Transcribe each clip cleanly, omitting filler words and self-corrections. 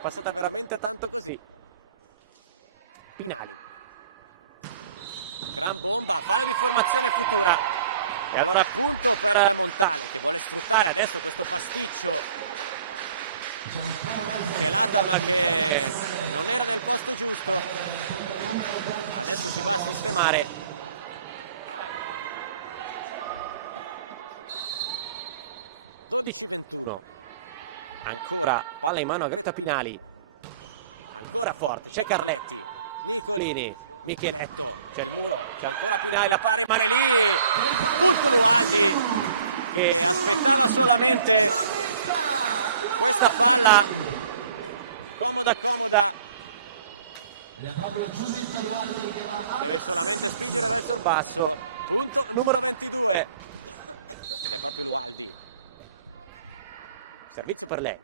passata veramente tanto così. Finali. E allora adesso mare no. Ancora palla in mano a Greta Pinali, ancora forte, c'è Carletti, Lini, Micheletto, c'è Pinali da parte Marini e questa palla da basso numero 2, servizio per lei.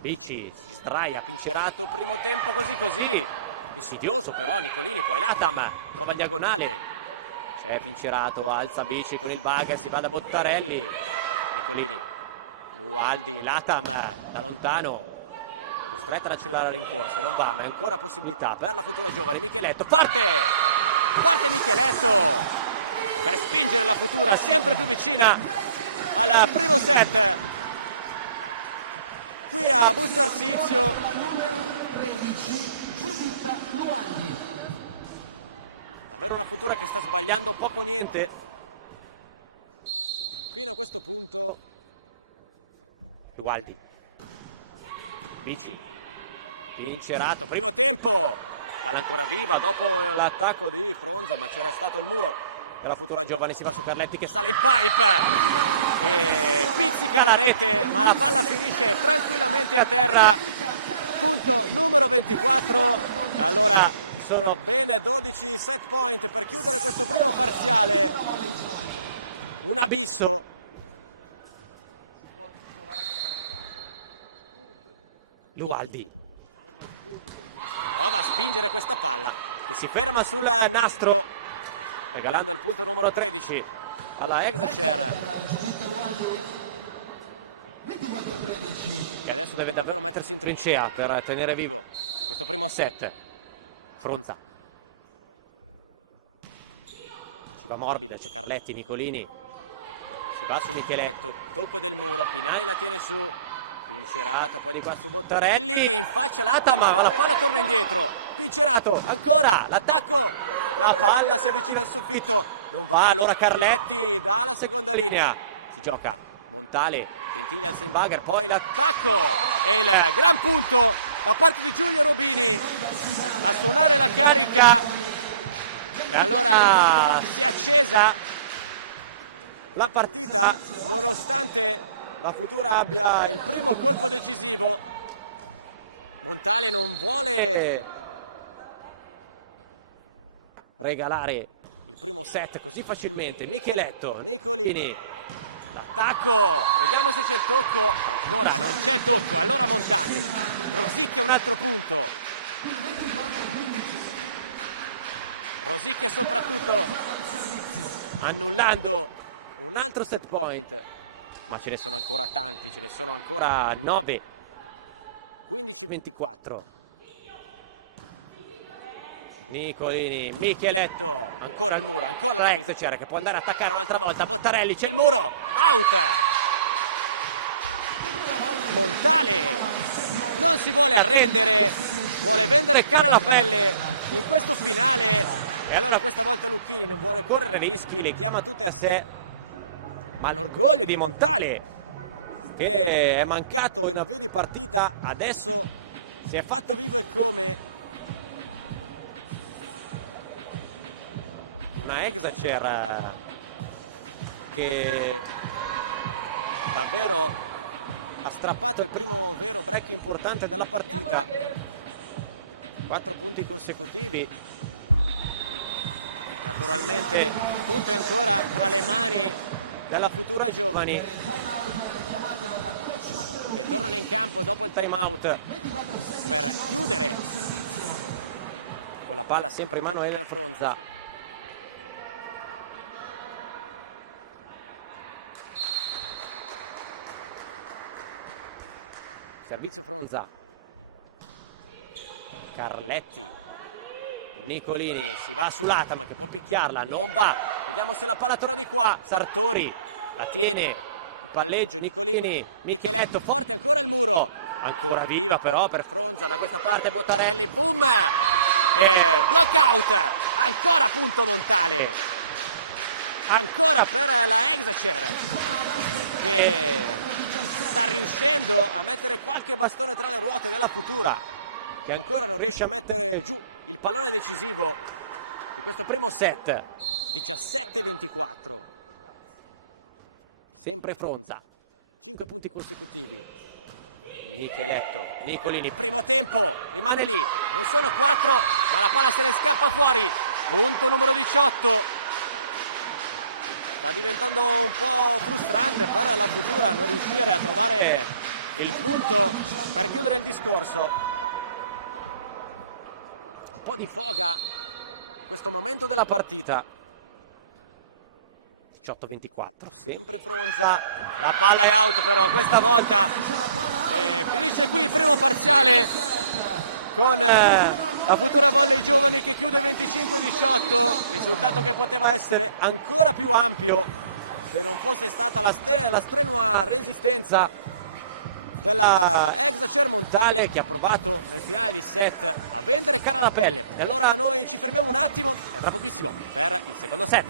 Vici, Straia, Cerato, sì, insidioso, Atam, nuova diagonale, c'è Cerato, alza Vici con il bag, si va da Bottarelli, lì, Latam, da lontano, aspetta la cellulare all'incontro, non va, ma è ancora possibilità, però giovane, letto, parte! Ancora che sta sbagliando un po' niente. Gualdi. Vici. Vincerato. Prima l'attacco della futura giovane si va su Carletti che sono abisso. Lualdi si ferma sul nastro regalando il numero 13 alla Eco che adesso deve davvero mettersi in trincea per tenere vivo 7 pronta si va morbida, c'è Paletti, Nicolini si va su Micheletto di qua Taretti ma la palla ancora l'attacco la palla si avvicina subito va ora Carletti seconda linea si gioca Tale Bagger poi da la partita la figura regalare il set così facilmente. Micheletto quindi l'attacco andando un altro set point ma ce ne sono ancora 9 24 Nicolini, Micheletto ancora Exeter che può andare a attaccare un'altra volta Buttarelli, c'è il muro la pelle e allora corre rischi le chiama tutte a sé ma il gol di Montale che è mancato in una partita adesso si è fatto una Exeter che davvero ha strappato il primo break importante della partita 4 punti consecutivi della futura giovani time out palla sempre Emanuele Forza servizio Fronza, Carletti, Nicolini, si va sull'Atam che può picchiarla, non va, andiamo sulla palla tornata qua, Sartori, la tiene, palleggio, Nicolini, Micheletto, forte, ancora viva però per Fronza, da questa parte Buttarelli, qualche bastone dalla futura che ancora non riesce a mettere giù il pallone decisivo. Il primo set, sempre Fronza, 5 punti consecutivi. Micheletto, Nicolini, rimane lì, il discorso un po' di questo momento della partita 18-24 sempre la palla è questa volta poteva essere ancora più ampio la prima resistenza Tale che ha provato il set Cannapelli e allora set.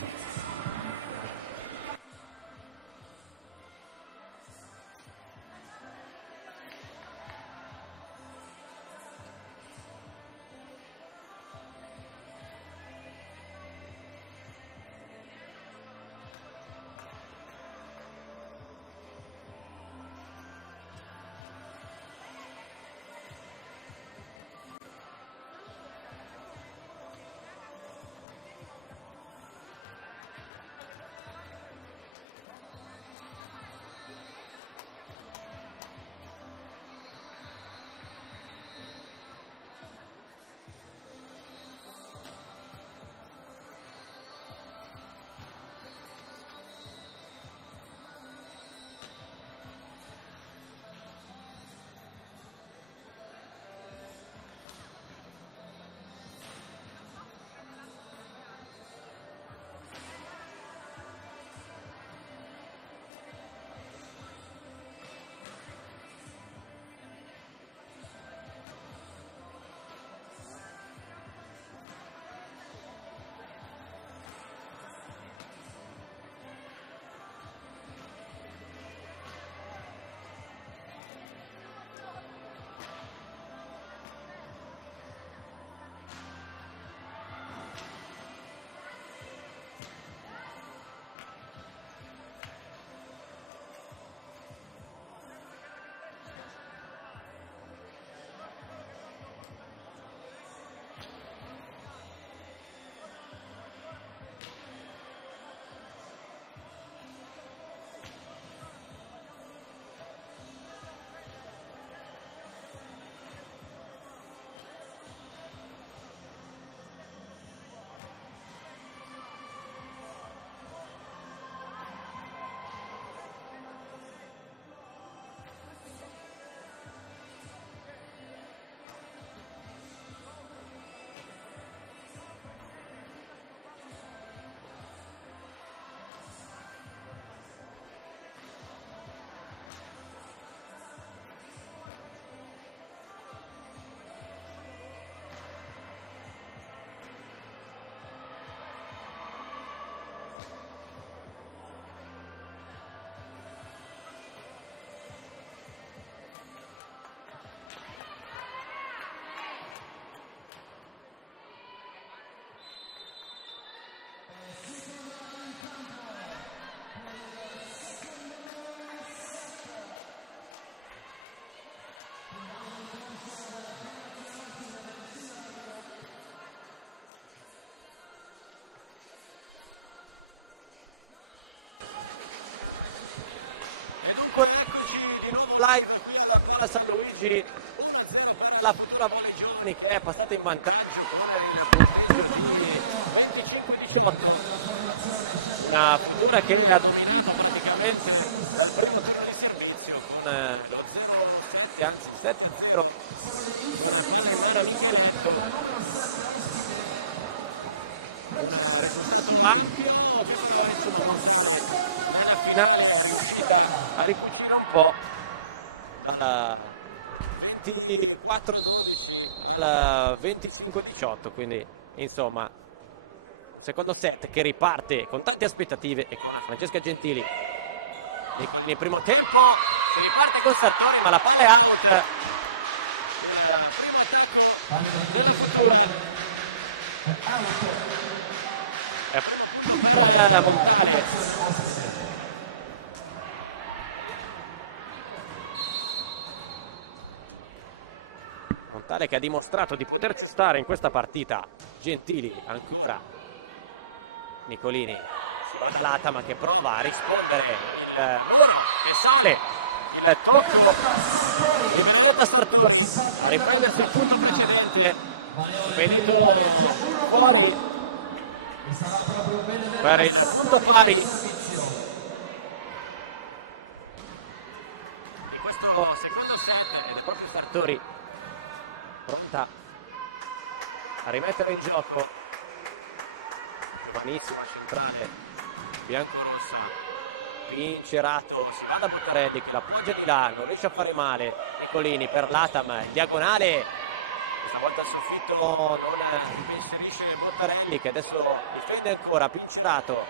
Live qui da San Luigi, la futura Voli Giovani che è passata in vantaggio con il 25-18, una futura che ha dominato praticamente dal primo turno di servizio con lo 0-7 anzi 7-0 era Micheletto. Un risultato ampio, però insomma nella finale è riuscita a ricucire un po' dalla 24 al 25-18, quindi insomma secondo set che riparte con tante aspettative e con Francesca Gentili nel primo tempo si riparte con Sartori, ma la palla è out. Della Futura è proprio per la Montale. Montale che ha dimostrato di poterci stare in questa partita. Gentili ancora. Nicolini si va dall'Ata, ma che prova a rispondere che sale il tocco di Benedetta Sartori a riprendersi il punto precedente, vedendo fuori per il punto pari di questo secondo set, ed è proprio Sartori pronta a rimettere in gioco. Giovanissimo centrale biancorossa, Pincerato, si va da Bottarelli che la appoggia di là, non riesce a fare male. Nicolini per l'Atam, in diagonale, questa volta il soffitto non inserisce Bottarelli che adesso difende ancora. Pincerato,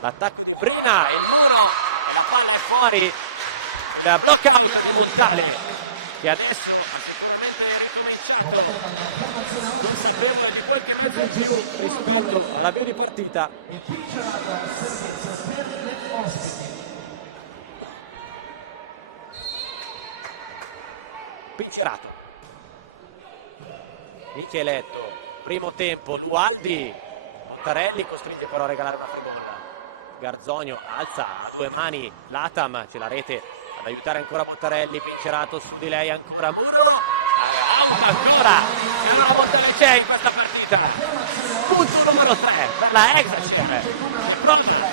l'attacco di Brina, il muro, e la palla è fuori, blocca il Montale che adesso sicuramente è ricominciato consapevole di qualche mezzo in più rispetto all'avvio di partita. Pincerato, Micheletto, primo tempo, Duardi, Bottarelli costringe però a regalare una seconda. Garzonio alza a due mani l'Atam, c'è la rete ad aiutare ancora Bottarelli. Pincerato su di lei ancora, ancora c'è una volta che c'è in questa partita, punto numero 3 per la Exacer, prova a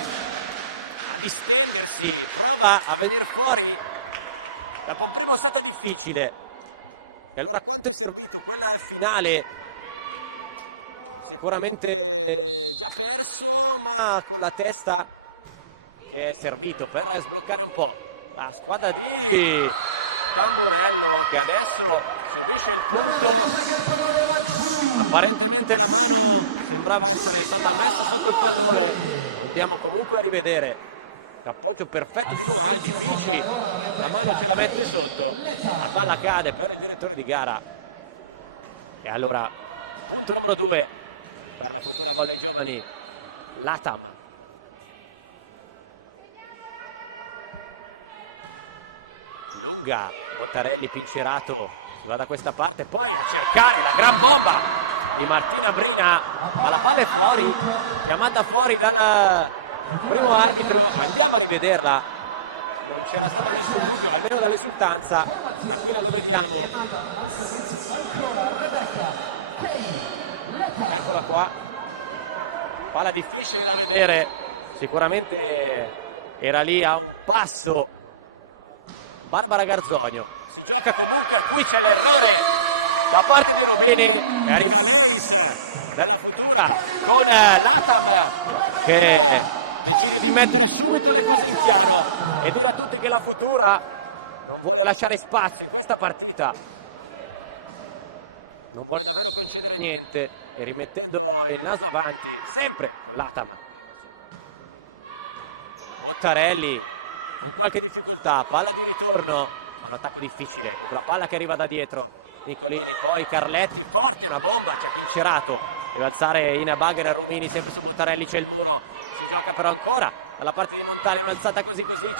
distendersi, prova a venire fuori dopo un primo stato difficile. E allora quanto è servito quella finale? Sicuramente con la testa che è servito per sbloccare un po' la squadra di Tamburello, che adesso apparentemente la mano sembrava essere stata messa sotto il pallone. Andiamo comunque a rivedere l'appoggio perfetto di difficili, la mano che la mette sotto, la palla cade per il direttore di gara. E allora punto numero 2 per le future volle giovani, l'Atam. Lunga, Bottarelli, Pincerato, va da questa parte, poi a cercare la gran bomba di Martina Brina, ma la palla è fuori, chiamata fuori dal primo arbitro. Andiamo a rivederla, non c'era stato nessun dubbio, almeno dall'esultanza. Eccola qua, palla difficile da vedere, sicuramente era lì a un passo Barbara Garzonio. Si gioca comunque, qui c'è l'errore da parte di Rubini e arriva Nellis dalla Futura con l'Atam che decide di mettere subito le cose in chiaro e dice a tutti che la Futura non vuole lasciare spazio in questa partita, non vuole concedere niente e rimettendo il naso avanti sempre l'Atam. Bottarelli con qualche difficoltà, palla di ritorno, un attacco difficile, la palla che arriva da dietro, Nicolini, poi Carletti, forte una bomba, c'è Pincerato, deve alzare in bagger a Romini, sempre su Bottarelli c'è il muro, si gioca però ancora dalla parte di Montale, un'alzata così c'è il muro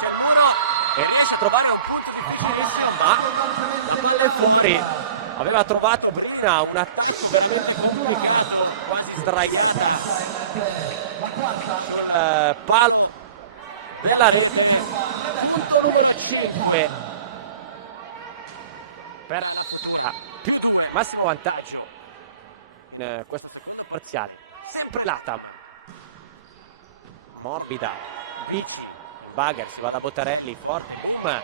e riesce a trovare un punto difficile, ma la palla è fuori. Aveva trovato Brina un attacco veramente complicato, quasi sdraiata sul palo della rete. Punto numero 5 per la Futura, più 2, massimo vantaggio in questo secondo parziale. Sempre l'Atam, morbida, Pizzi, Bagger, si va da Bottarelli, forte, boom,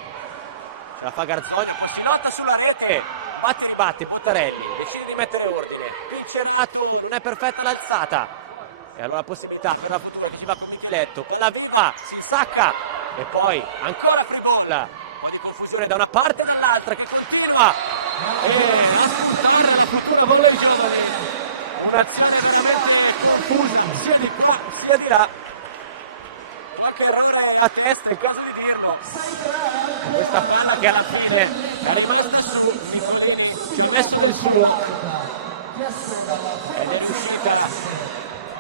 la fa Garzogno, poi si lotta sulla rete, batte e ribatte, Bottarelli decide di mettere ordine, Pincerato, non è perfetta l'alzata, e allora possibilità per la futura, diceva con Micheletto, con la viva, si insacca, e poi ancora Fribola, un po' di confusione da una parte e dall'altra, che continua, e la futura vuole giovane, un'azione veramente confusa, sia di qua sia di là, qualche errore alla testa, in caso di dirlo, questa palla che alla fine è rimasta su Nicolini, ci ha messo il suo ed è riuscita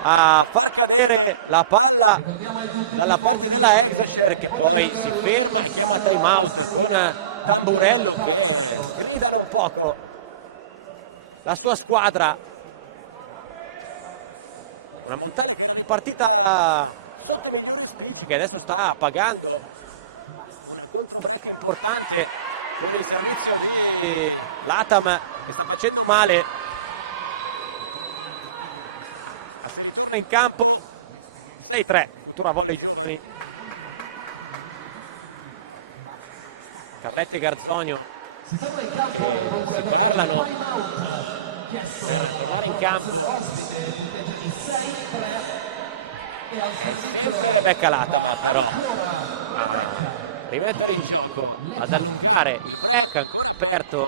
a far cadere la palla dalla parte della Exeter, che poi si ferma e chiama time out con Tamburello per gridare un poco la sua squadra. Una montagna di partita sotto le loro specie, che adesso sta pagando un conto importante come il servizio di Latam, che sta facendo male. Addirittura in campo 6-3, futura volley giovani. Carletti e Garzogno si parlano per tornare in campo. Sempre Rebecca Latam, però rimettere in gioco, ad allungare il break ancora aperto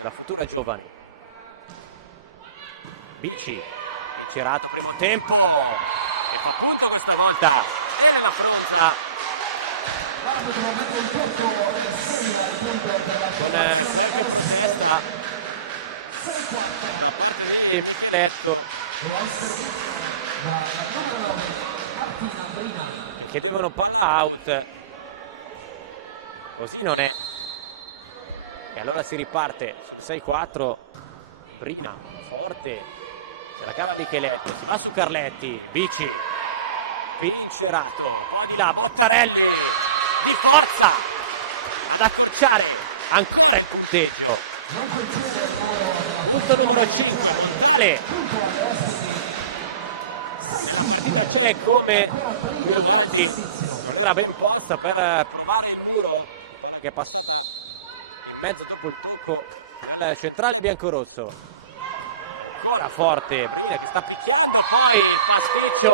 la futura giovane. Bici, Cerato primo tempo, e fa punto questa volta, e la Fronza con sempre protesta da parte di Micheletto, che devono palla out, così non è, e allora si riparte sul 6-4. Prima forte, se la cava Micheletto, si va su Carletti, Bici, Pincerato, poi di là Bottarelli di forza ad accorciare ancora il punteggio. Punto numero 5, Montale. Nella partita c'è come due volte, non era ben posta per provare il muro, quella che è passata in mezzo dopo il tocco al centrale biancorosso. Ancora forte, Brina che sta picchiando, poi pasticcio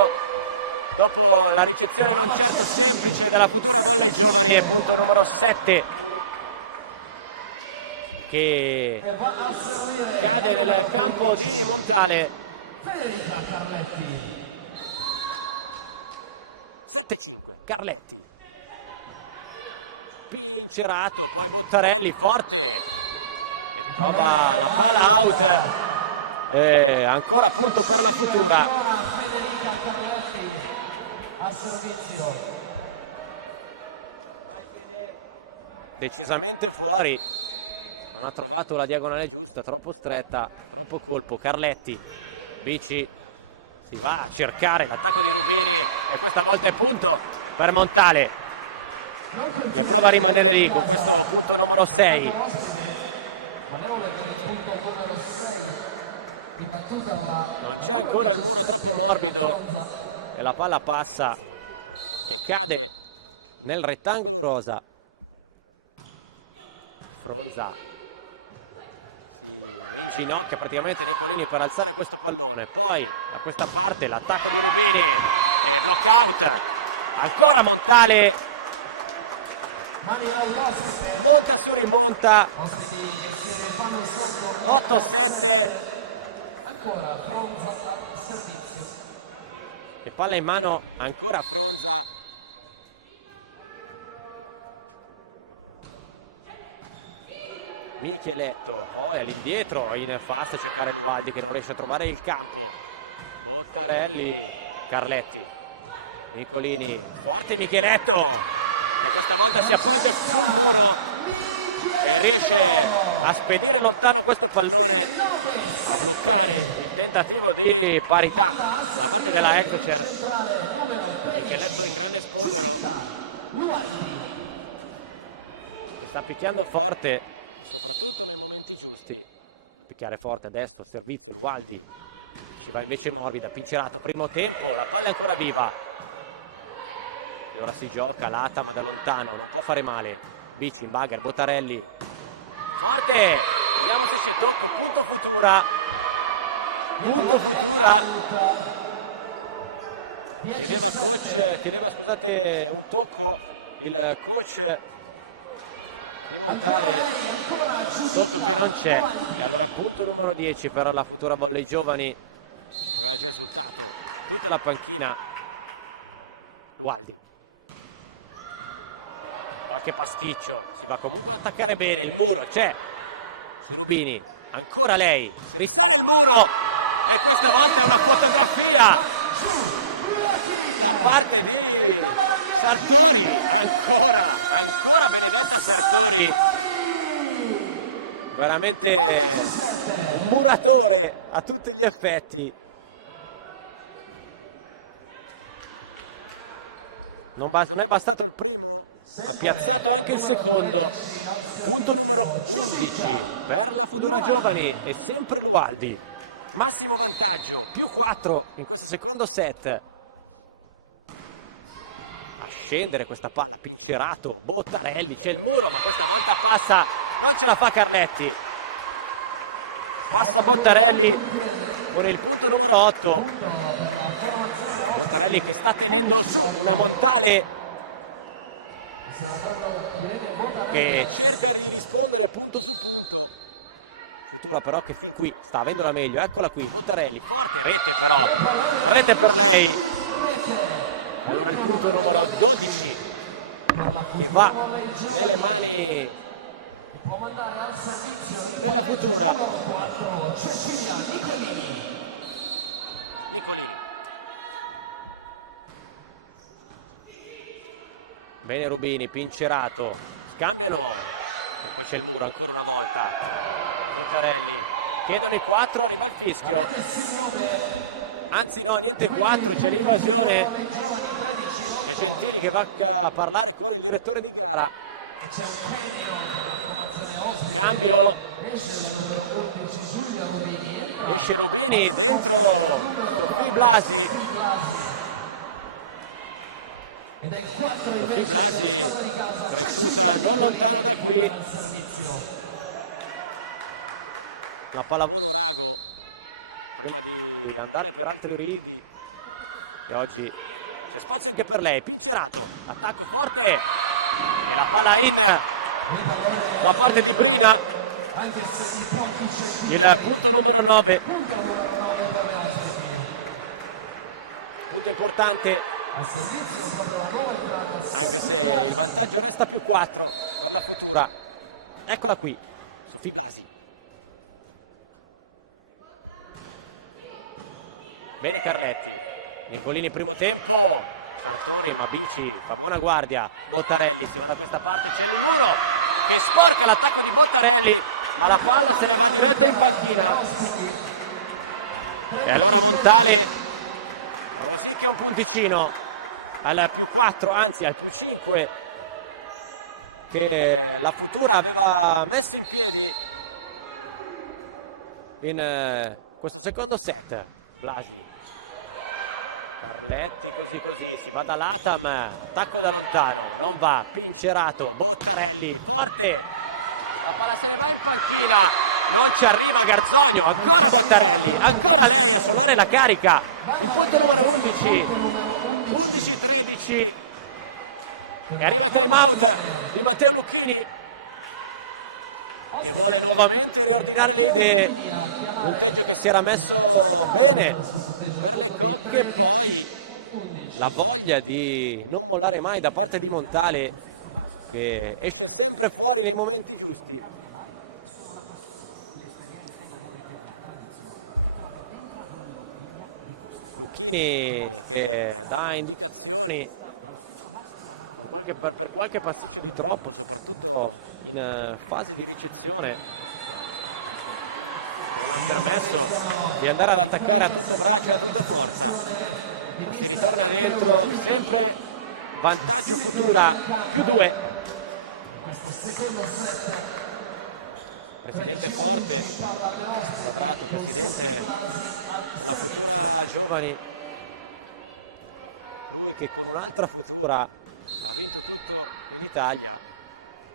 dopo la ricezione non certo semplice della futura Brina Giovani, punto numero 7 che cade nel campo di Montale. Carletti, Pincerato, poi Bottarelli forte, trova la palla out, ancora punto per la futura. Decisamente fuori, non ha trovato la diagonale giusta, troppo stretta, troppo colpo. Carletti, Bici si va a cercare l'attacco di Romini e questa volta è punto per Montale, e prova a rimanere lì con questo punto numero 6. Non c'è ancora il troppo morbido e la palla passa, cade nel rettangolo rosa. Fronza ginocchia praticamente Nicolini per alzare questo pallone, poi da questa parte l'attacco di Romini e knockout. Ancora Montale, montazione in monta, 8-7, e palla in mano ancora Micheletto, poi all'indietro in fast a cercare Baldi che non riesce a trovare il campo. Bottarelli, Carletti, Nicolini, forte Micheletto, e questa volta si appoggia sul muro e riesce a spedire lontano questo pallone, a bloccare il tentativo di parità da parte della Exeter. Micheletto in grande scuola, sta picchiando forte, picchiare forte a destra, servizio, Gualdi ci va invece Morbida, Pincerato, primo tempo, la palla è ancora viva, E ora si gioca Latam da lontano, non può fare male. Bici in bagger, Bottarelli. Forte! Vediamo se c'è tocco, punto Futura. Punto Futura. Chiedeva scusate un tocco il coach. Tocco che non c'è. E allora il punto numero 10 per la Futura Volley Giovani. Tutta la panchina. Guardi. Qualche pasticcio. Si va comunque ad attaccare bene. Il muro c'è. Rubini. Ancora lei. Rischia il muro. E questa volta è una fotografia. Da parte di Sartori. Ancora Benedetta Sartori. Veramente un muratore a tutti gli effetti. Non è bastato il primo, ha piazzato anche il secondo. Punto numero 11 per la Futura Giovani e sempre Gualdi. Massimo vantaggio, più 4 in questo secondo set. A scendere questa palla, Pincerato, Bottarelli, c'è il muro, ma questa volta passa, non ce la fa Carletti. Passa Bottarelli con il punto numero 8. Bottarelli che sta tenendo una montare che cerca di rispondere al punto però che qui sta avendo la meglio, eccola qui Bottarelli, rete però, rete per lei. Allora il punto numero 12 che va nelle mani della Futura. Bene Rubini, Pincerato, scambiano, e poi c'è il muro ancora una volta. Bottarelli, chiedono i 4 e va il fischio. Anzi no, niente 4, c'è l'invasione. E Gentili che va a parlare con il direttore di gara. Angolo. Esce Rubini dentro qui Blasi. Ed è il 4 invece la palla di andare per altri ridi e oggi c'è spazio anche per lei. Pizzerato, attacco forte e la palla in la parte di Brina, il punto numero 9, punto importante anche se il vantaggio resta più 4 per la Futura. Eccola qui Sofì Blasi. Bene Carletti, Nicolini primo tempo, Sartori ma Bici fa buona guardia. Bottarelli si va da questa parte, c'è uno che sporca l'attacco di Bottarelli, alla palla se la va diretto in panchina e allora Montale sticchia un punticino al più 4, anzi al più 5 che la Futura aveva messo in piedi in questo secondo set. Blasi, Carletti, così si va da Latam, attacco da lontano, non va, Pincerato, Bottarelli, forte, la palla se ne va in panchina, non ci arriva Garzogno, ancora Bottarelli, ancora lei a salvare la carica, il punto numero 11, 11-13, e arriva il timeout di Matteo Lucchini, che vuole nuovamente riordinare le idee, un calcio che si era messo bene, che poi la voglia di non mollare mai da parte di Montale che esce sempre fuori nei momenti giusti. Lucchini dà indicazioni per qualche passaggio di troppo, soprattutto in fase di ricezione, ha permesso di andare ad attaccare a tutta braccia e a tutta forza. Si ritorna dentro, sempre vantaggio Futura, più 2. Presidente Forte, quadrato presidente la Futura Giovani, che con un'altra Futura d'Italia,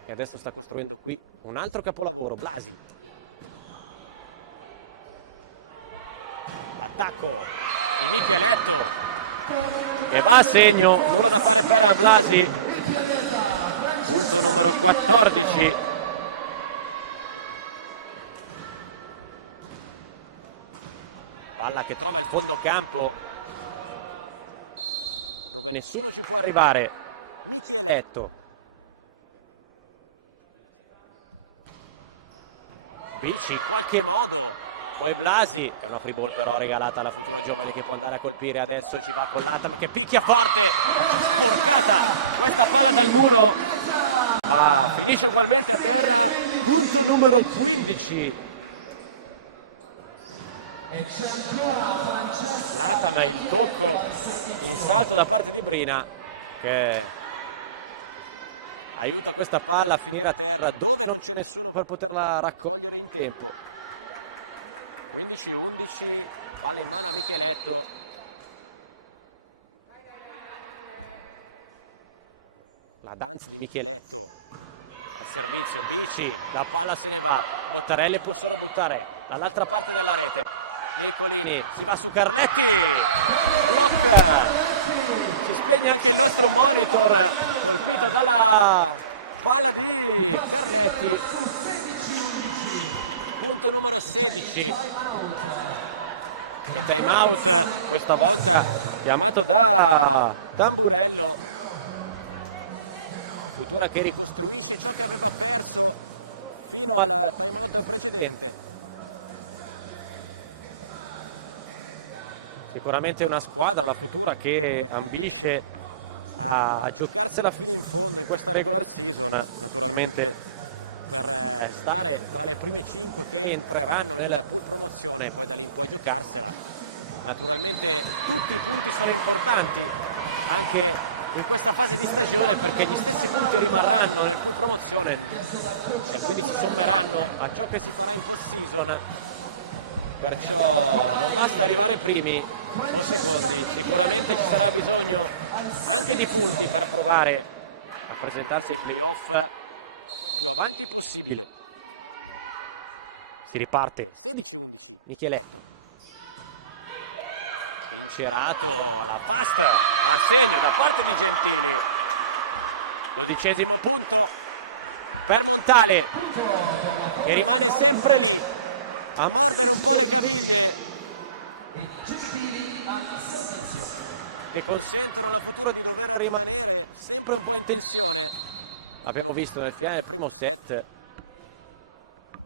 e adesso sta costruendo qui un altro capolavoro. Blasi, attacco, e va a segno, numero da fare per Blasi, numero 14. Palla che trova il fondo campo, nessuno ci può arrivare. Letto, Bici in qualche modo, poi Blasi, è una free ball però regalata alla futura giovane che può andare a colpire. Adesso ci va con l'Atam che picchia forte, questa palla dal muro, finisce ugualmente per punto numero 15. L'Atam il tocco, il salto da parte di Brina che aiuta questa palla a finire a terra dove non c'è nessuno per poterla raccogliere in tempo. 15-11, palla in mano a Micheletto. La danza di Micheletto. Al servizio, Bici, la palla se ne va. Bottarelli può solo buttare dall'altra parte della rete. Eccolini, si va su Carletti. Si spegne anche il nostro monitor. Dalla palla di Carletti, punto numero 16. Time out questa volta chiamato da Tamburello. Futura che ricostruisce ciò che aveva perso fino al momento precedente. Sicuramente una squadra, la Futura, che ambisce a giocarsela fino in fondo in questa regola di season. Ovviamente stare nelle prime 5 che entreranno nella promozione, ma per giocarsela. Naturalmente tutti i punti sono importanti anche in questa fase di stagione, perché gli stessi punti rimarranno nella promozione e quindi si sommeranno a ciò che si farà in post season. Perché non basta arrivare primi o secondi, sicuramente ci sarà bisogno anche di punti per provare a presentarsi ai playoff lo avanti possibile. Si riparte Micheletto, Cerato, la pasta a segno da parte di Gentili. 12° punto per Montale, che rimane sempre lì a che consentono al Futuro di dover rimanere sempre un po' in tensione. Abbiamo visto nel finale del primo set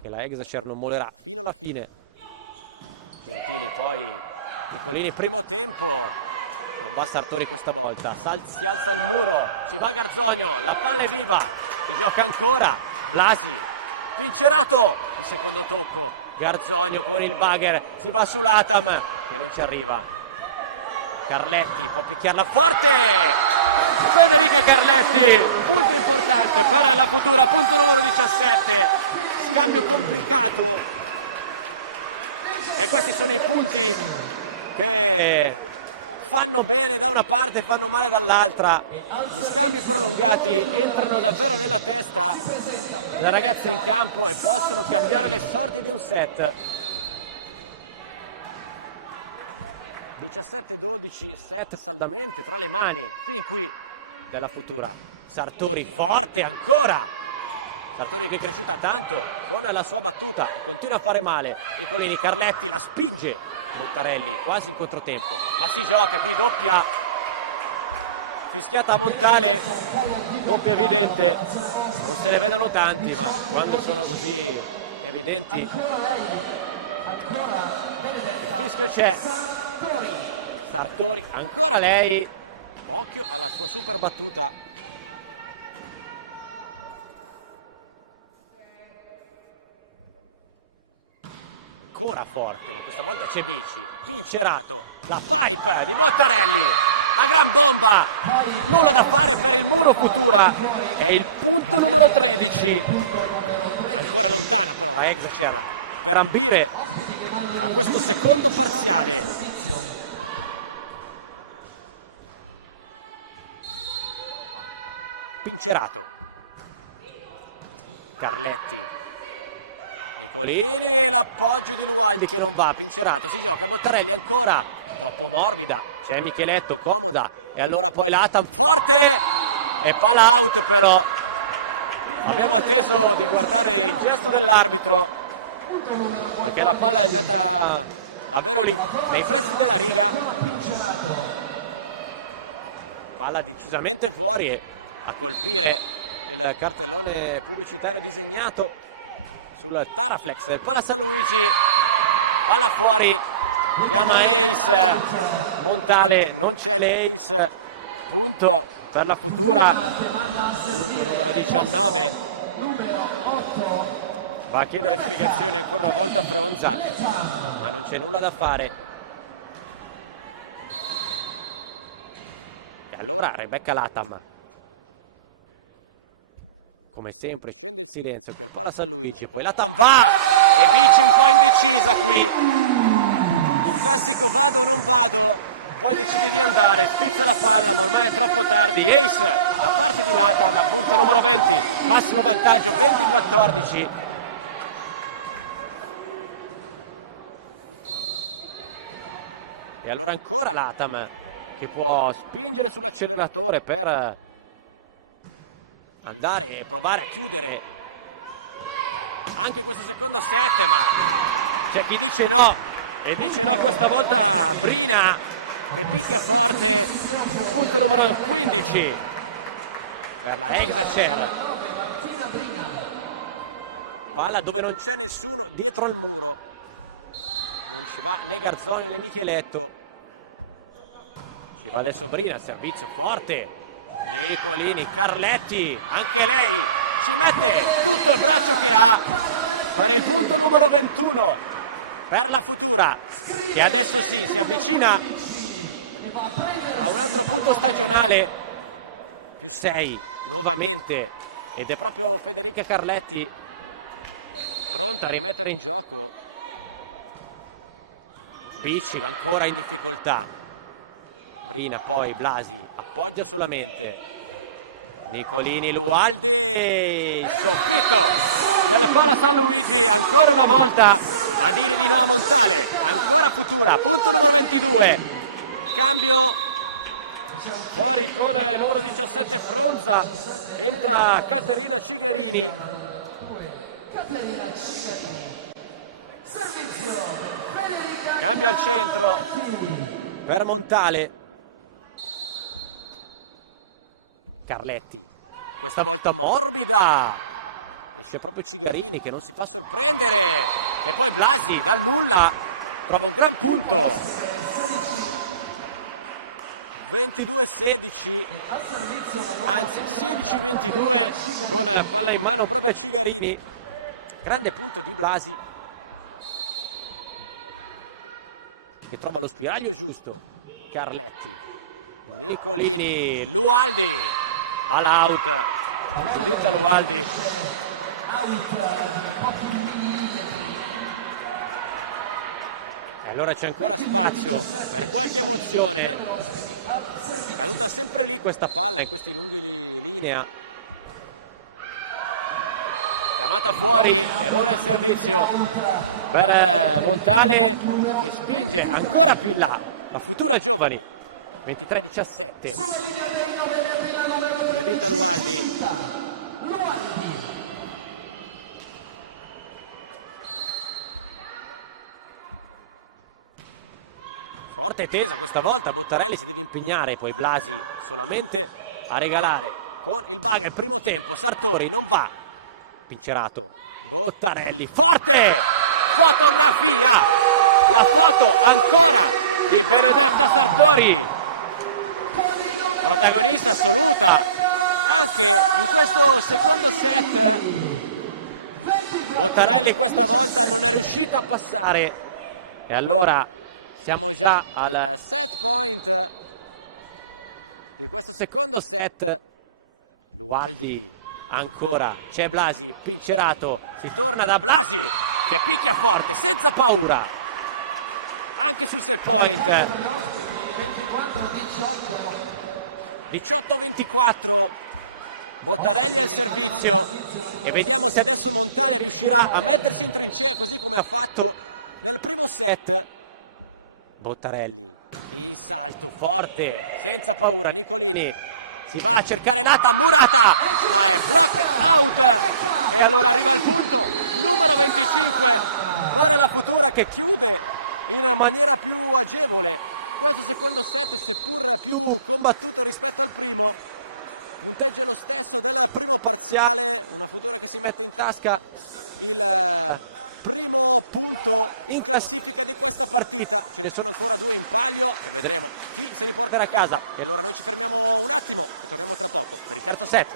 che la Exeter non molerà alla fine. E poi Piccolini primo tempo, non va Sartori questa volta, si alza il muro, ci va Garzogno, la palla è viva, si gioca ancora, Blasi, Vincerato, secondo tocco, Garzogno con il bagger, si va su Latam, che non ci arriva. Carletti può picchiarla forte, buona amica Carletti, molto importante, palla con la punta numero 17, scambio complicato. E questi sono i punti che fanno bene da una parte e fanno male dall'altra. Entrano davvero nella testa le ragazze in campo e possono cambiare le sorti di un set. 17-12, set fondamentalmente tra le mani della Futura. Sartori forte ancora, Sartori che cresce tanto, buona la sua battuta, continua a fare male. Piccolini, Carletti la spinge, Bottarelli quasi in controtempo, ma si gioca, mi doppia, fischiata a Montale, doppia evidente, non se ne vedono tanti, ma quando sono così evidenti il fischio c'è. Sartori, ancora lei, occhio alla sua super battuta. Ancora forte, questa volta c'è Bici, Cerato, la pipe di Bottarelli, la gran bomba, solo da fare per il muro Futura, è il punto numero 13. La Exeter per ambire a questo secondo parziale. Pizzerato, Carletti. Lì l'appoggio di Ubaldi che non va, Pizzerato, Bottarelli ancora, troppo morbida, c'è Micheletto, comoda, e allora poi l'Atam forte, e poi l'auto però. Abbiamo chiesto di guardare il gesto dell'arbitro, perché la palla è a voli nei pressi della riva. Palla decisamente fuori e a colpire il cartellone pubblicitario disegnato sul Taraflex del Pala San Luigi. Palla fuori, non ha Ace, Montale, non c'è l'Ace, punto per la futura numero 8. Va a chiedere non c'è nulla da fare. E allora Rebecca Latam, come sempre, silenzio, palla San Luigi, poi Latam va e vince poi deciso poi decide di andare senza la palla, ormai è troppo tardi. Esce massimo vantaggio 20-14. E allora ancora l'Atam che può spingere sull'acceleratore per andare e provare a chiudere anche questo secondo set, ma c'è chi dice no e dice no questa volta Brina e questa forte numero 15 per Egracer. Palla dove non c'è nessuno dietro al muro. Garzoni e Micheletto, e va adesso Brina, servizio forte, Nicolini, Carletti, anche lei ci mette tutto il braccio che ha per il punto numero 21 per la futura, che adesso si avvicina a un altro punto stagionale 6 nuovamente, ed è proprio Federica Carletti pronta a rimettere in gioco. Picci ancora in difficoltà, Brina, poi Blasi appoggia sulla mente, Nicolini, Lualdi e la palla San Luigi ancora una volta la linea Montale, ancora futura, punto 22, cambio con le loro 17 Fronza e la Caterina Cigarini. Cambia al centro per Montale, Carletti, questa volta morbida, c'è proprio Cigarini che non si fa sorprendere, e poi Blasi dal nulla trova un gran colpo, 22-16, anzi 16-22 con la palla in mano per Cigarini, grande punto di Blasi che trova lo spiraglio giusto. Carletti, Nicolini, Lualdi all'out, Lualdi e allora c'è ancora spazio per sempre lì questa palla in questa linea fuori, per Montale spinge ancora più là la futura giovani 23-17. Forte tesa questa volta, Bottarelli si deve impegnare, poi Blasi solamente a regalare paga il primo tempo, Sartori non va, Pincerato, Bottarelli, forte! La foto ancora il corredor Sartori, protagonista seconda, Bottarelli questa volta non è riuscito a passare e allora siamo già al secondo set. Guardi ancora, c'è Blasi, Pincerato, si torna da Blasi che picchia forte senza paura, anche se si point 18-24, Bottarelli del servizio e vediamo se ha fatto set. Bottarelli forte, senza paura, si va a cercare data la foto che chiude in maniera più combattuta spaziale, si mette in tasca in partita per a casa terzo set.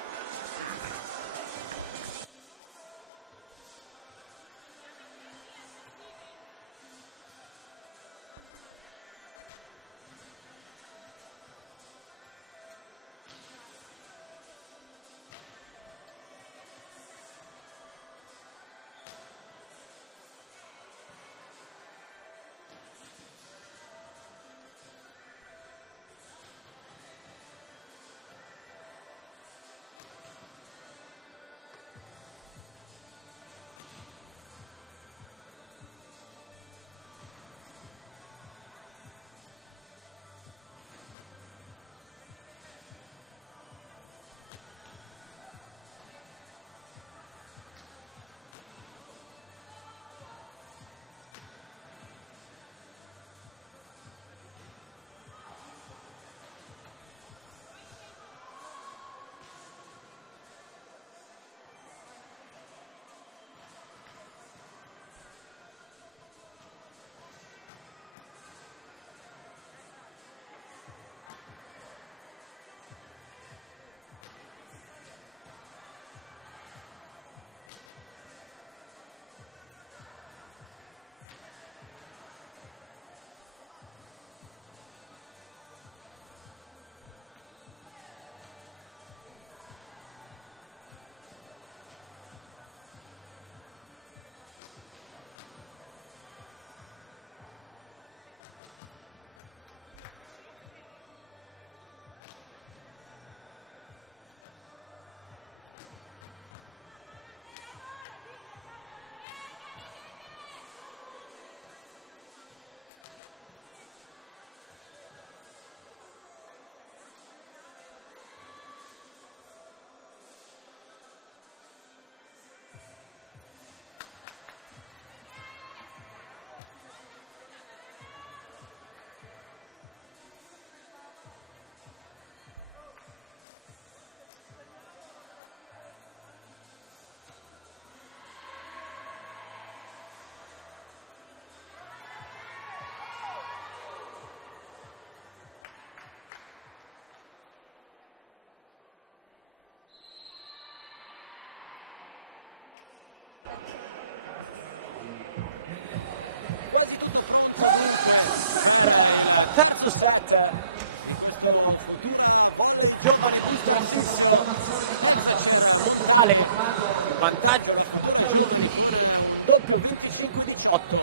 Vantaggio 8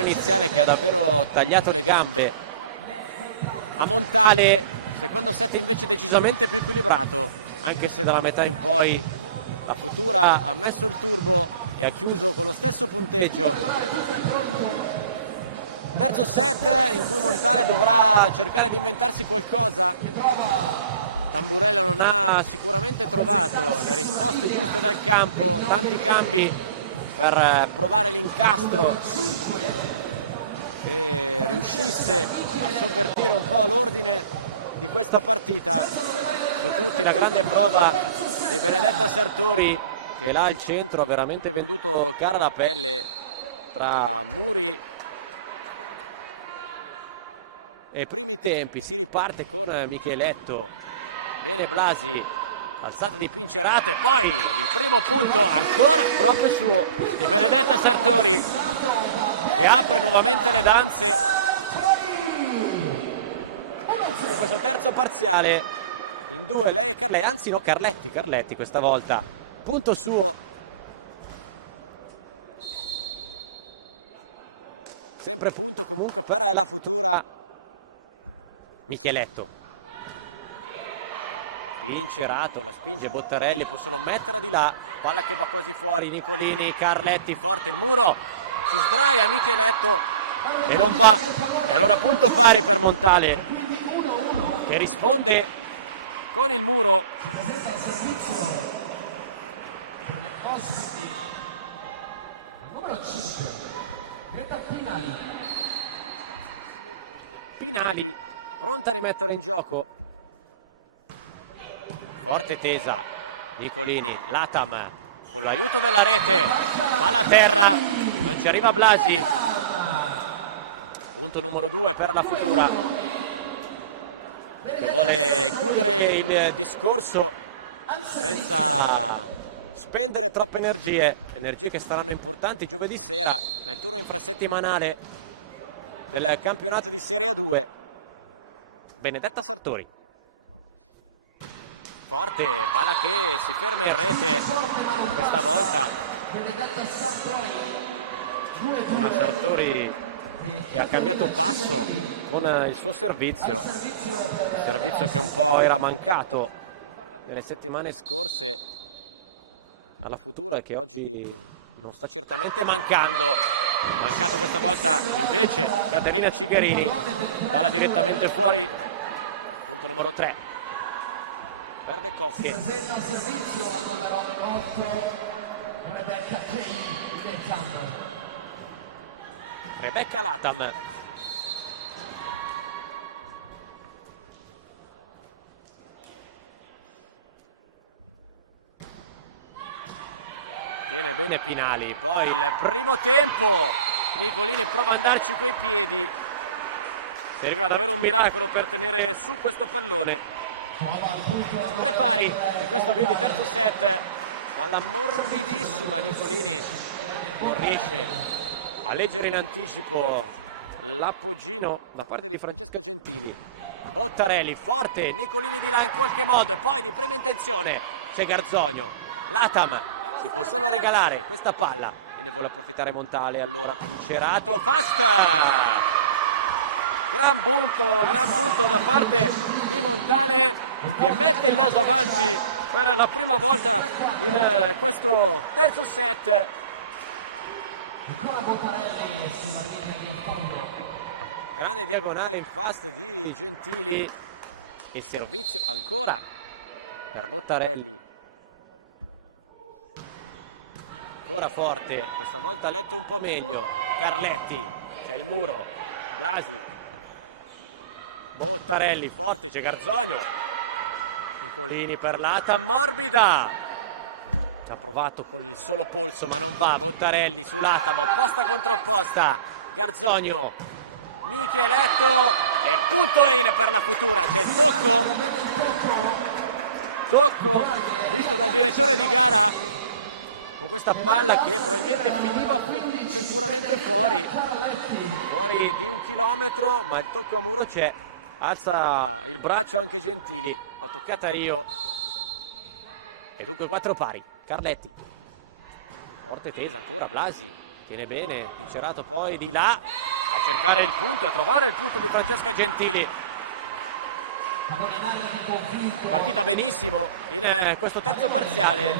iniziale che ha davvero tagliato le gambe a Montale, decisamente anche se dalla metà in poi la fortuna è a chiudere a cercare di tanti campi per il Castro. Questa partita è la grande prova che là al centro ha veramente venduto gara da pelle tra e per i tempi. Si parte con Micheletto, bene Blasi, alzata di Pincerato e anche nuovamente Danzi. Questo terzo parziale 2, anzi no, Carletti questa volta, punto suo. Sempre punto comunque per la Micheletto, Vincerato, spinge Bottarelli, possono mettere di là, palla che va quasi fuori, Nicolini, Carletti, forte muro, e non fa, allora punto fare per Montale, che risponde Pinali, pronta a mettere in gioco, forte tesa, Nicolini, Latam, la alla terra, ci arriva Blasi, punto numero 2 per la Futura, che il discorso spende troppe energie che saranno importanti giovedì sera, infrasettimanale del campionato di Serie 2. Benedetta Fattori, forte, questa volta Fattori che ha cambiato passo con il suo servizio, il servizio che era mancato nelle settimane scorse alla Futura, che oggi non sta certamente mancando Caterina Cigarini, era direttamente fuori, numero 3 per le coppie. Rebecca Latam, Pinali, poi primo tempo prova ad andarci, si arriva da un miracolo per tenere su questo pallone, a leggere in anticipo l'appuccino da parte di Francesca Pittini. Bottarelli, forte, Nicolini in qualche modo, poi in attenzione, c'è Garzogno, Latam, si può regalare questa palla, vuole approfittare Montale, allora Cerati, la prima volta grande diagonale in fase Gentili e si rovescia ancora per Bottarelli, ora forte, questa volta letto un po' meglio, Carletti, c'è il muro, Brasi, Bottarelli, forte, c'è Garzogno, Nicolini per Latam, morbida, ci ha provato con il solo polso ma non va, Bottarelli su Latam, posta contro posta, Garzogno, questa palla che poi ma il tocco muro c'è, alza il braccio anche Gentili, toccata Rio e dunque 4 pari. Carletti, forte tesa ancora Blasi, tiene bene, Cerato poi di là a cercare il punto, trovare il punto di Francesco Gentili, benissimo questo tocco parziale,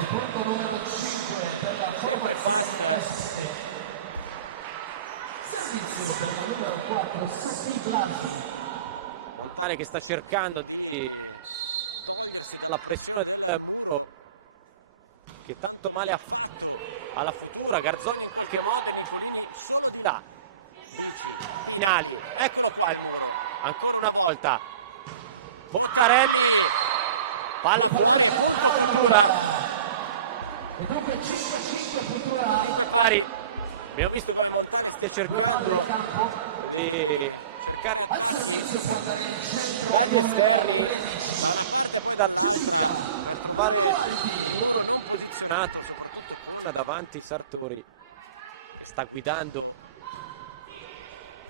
Montale che sta cercando di la pressione del muro che tanto male ha fatto alla Futura. Garzogni in qualche modo, Nicolini solo di là, Pinali, eccolo qua, ancora una volta Bottarelli, palla Futura, abbiamo visto come Montale stia cercando di cercare da trovare il posizionato, soprattutto davanti Sartori, che sta guidando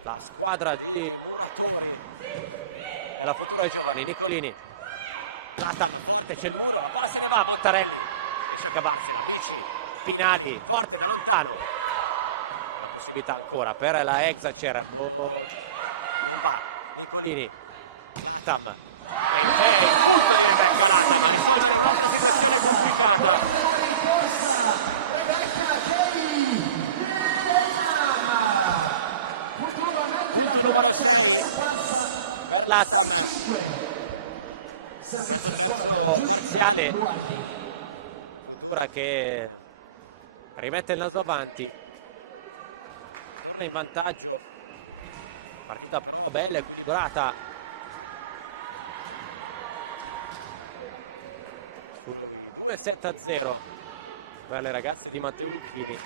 la squadra di la Futura dei giovani. Nicolini, Latam, c'è il muro, poi se ne va Bottarelli, riesce a cavarsi, Pinali, forte da lontano, la possibilità ancora per la Exacer, Nicolini, Latam. Latam iniziale che rimette il naso avanti, in vantaggio, partita proprio bella e equilibrata. 2-7-0 per le ragazze di Matteo Lucchini.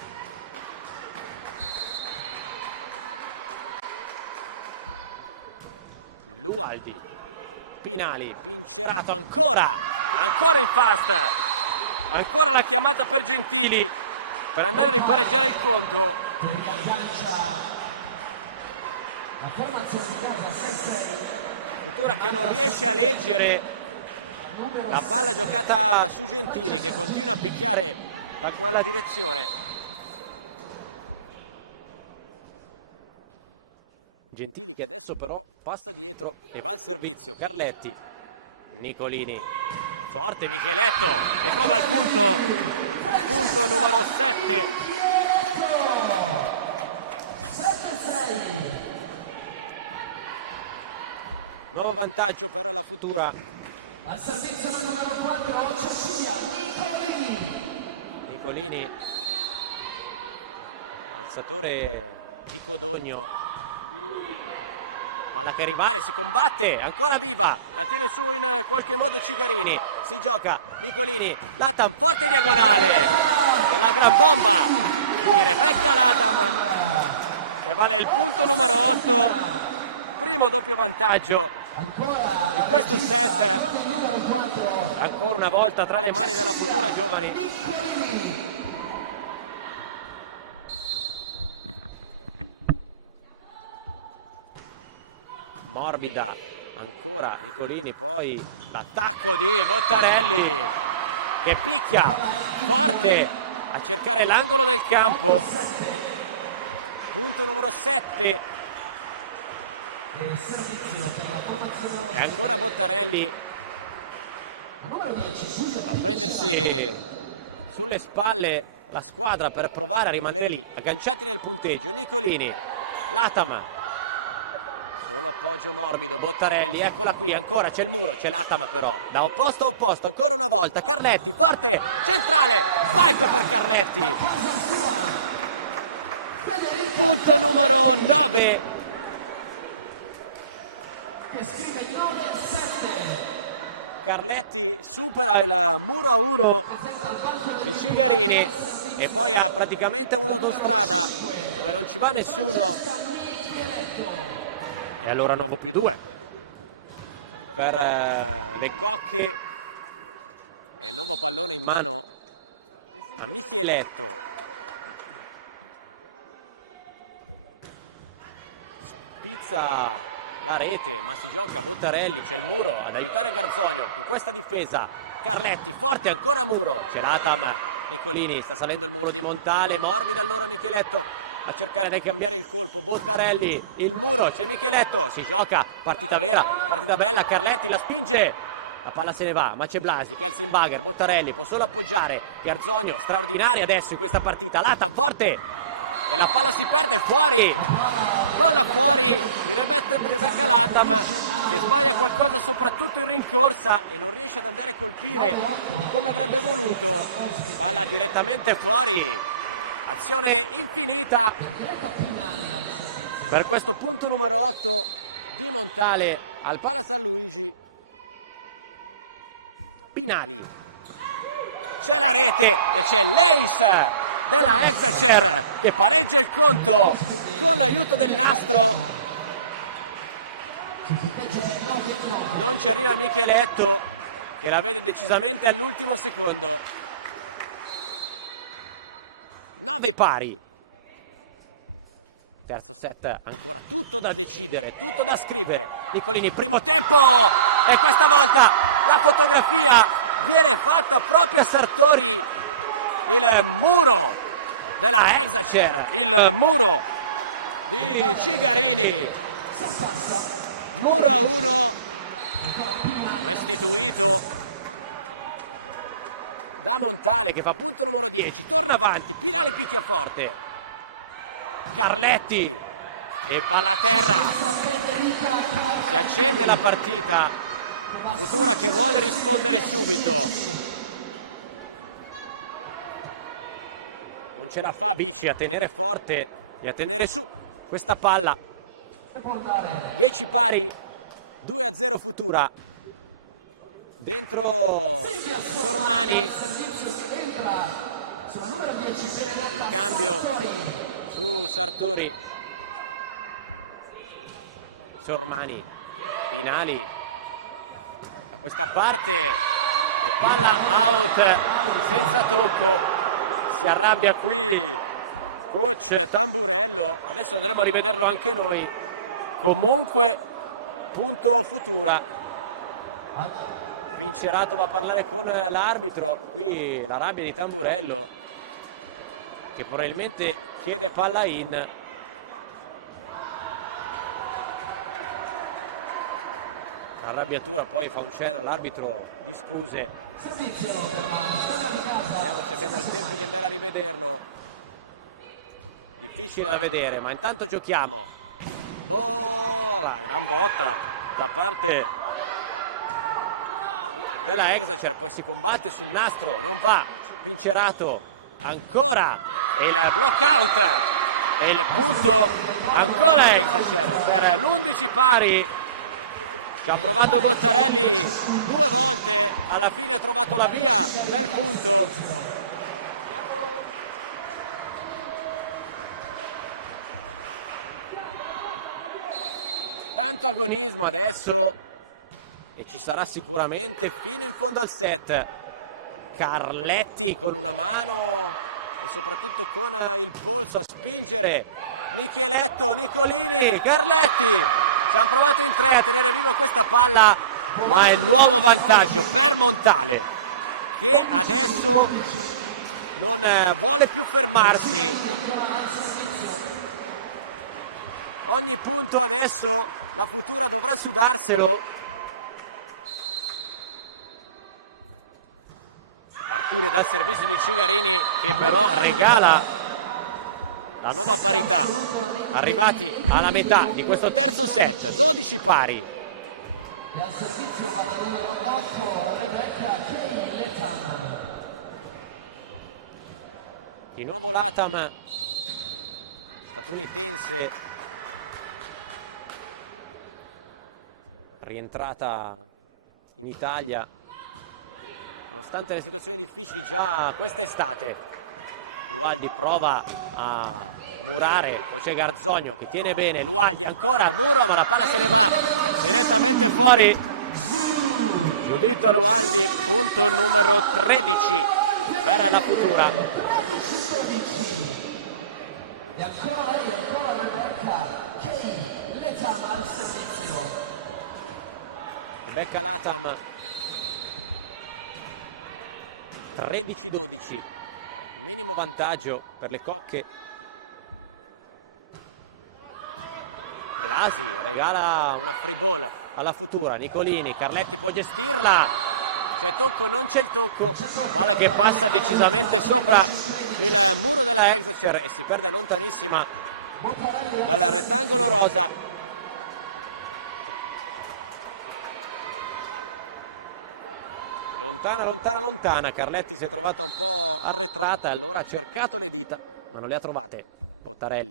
Lualdi, Pinali, Strato ancora in pasta, ancora una chiamata per Gentili per andare in fondo. La formazione di casa ora hanno riesce a leggere la palla giocata la quella direzione. Gentili che adesso però passa dentro e va sul servizio. Carletti, Nicolini, forte nuovo vantaggio per una futura. Nicolini, alzatore Codogno, la che rimane, si combatte, ancora viva, Nicolini, si gioca, Nicolini, Latam, forte regolare, la bomba, e va nel punto di vantaggio. Ancora una volta tra le giovani. Morbida, ancora Nicolini, poi l'attacco di Montanelli che picchia a cercare l'angolo del campo. E ancora Montanelli sulle spalle la squadra per provare a rimanere lì, a calciare il punteggio. Nicolini, Latam, Bottarelli, eccola qui, ancora c'è Latam però, da un posto a un posto, ancora una volta, Carletti, forte, Carletti, Carletti, e poi ha praticamente appunto e allora non può più due per le cocche mano a Letto, pizza a rete, ma si gioca Buttarelli, c'è Muro ad aiutare Garzogno, questa difesa, Carletti, forte ancora Muro, c'è Latam, Nicolini, sta salendo il volo di Montale, morbida allora Micheletto a cercare di cambiare Bottarelli, il Muro, c'è Micheletto, si gioca, partita bella, Carletti la spinge, la palla se ne va, ma c'è Blasi, Bagger, Bottarelli, può solo appoggiare, Garzogno, straordinario adesso in questa partita, Latam forte, la palla si porta fuori, Latam, soprattutto in corsa, direttamente fuori, azione infinita per questo punto numero 8 tale al passo Pinari, c'è Boris della Exeter che pareggia il conto l'aiuto dell'Asco, non c'è via Micheletto che la vede decisamente all'ultimo secondo, pari, terzo set, ancora da decidere, tutto da scrivere, Nicolini, primo tempo, e questa volta la fotografia viene fatta proprio a Sartori, il Muro, Exeter, il Muro, quindi Muro che fa punto 10, torna avanti, forte. Carletti e Palatella accende la partita. Non c'era Fabici a tenere forte e a tenere questa palla. Pari 2-0 Futura dentro e sulla numero 10 Sartori Sormani finali da questa parte palla out senza tocco, si arrabbia quindi adesso andiamo a rivederlo anche noi. Comunque punto di Futura. Vincerato va a parlare con l'arbitro, qui la rabbia di Tamburello che probabilmente chiede palla in. Arrabbiatura, poi fa un cenno all'arbitro, scuse. Difficile da vedere, ma intanto giochiamo. Da parte della Exeter che si combatte sul nastro, non va, Vincerato ancora e il punto ancora Exeter, l'11 pari, ci ha provato alla fine dopo la vita adesso e ci sarà sicuramente fino in fondo al set. Carletti con la mano soprattutto con il polso a spingere Nicolini, Carletti ci ha provato in 3 a questa palla, ma è nuovo vantaggio per montare, non vuole più fermarsi, ogni punto adesso la Futura deve sudarselo. Dal servizio di Civalini che però regala la nostra arrivati alla metà di questo terzo set pari. Di nuovo Latam rientrata in Italia nonostante le situazioni quest'estate. Valdi prova a curare, c'è Garzogno che tiene bene, il Valdi ancora ma la palla se ne va direttamente fuori. Giudito 13 per la Futura. E ancora Rebecca Latam 13-12, vantaggio per le cocche. Grasi regala una alla Futura, Nicolini, Carletti può gestirla, c'è tocco che passa decisamente sopra la Exeter e si perde lontanissima. Lontana, Carletti si è trovato arretrata e allora ha cercato le dita ma non le ha trovate. Bottarelli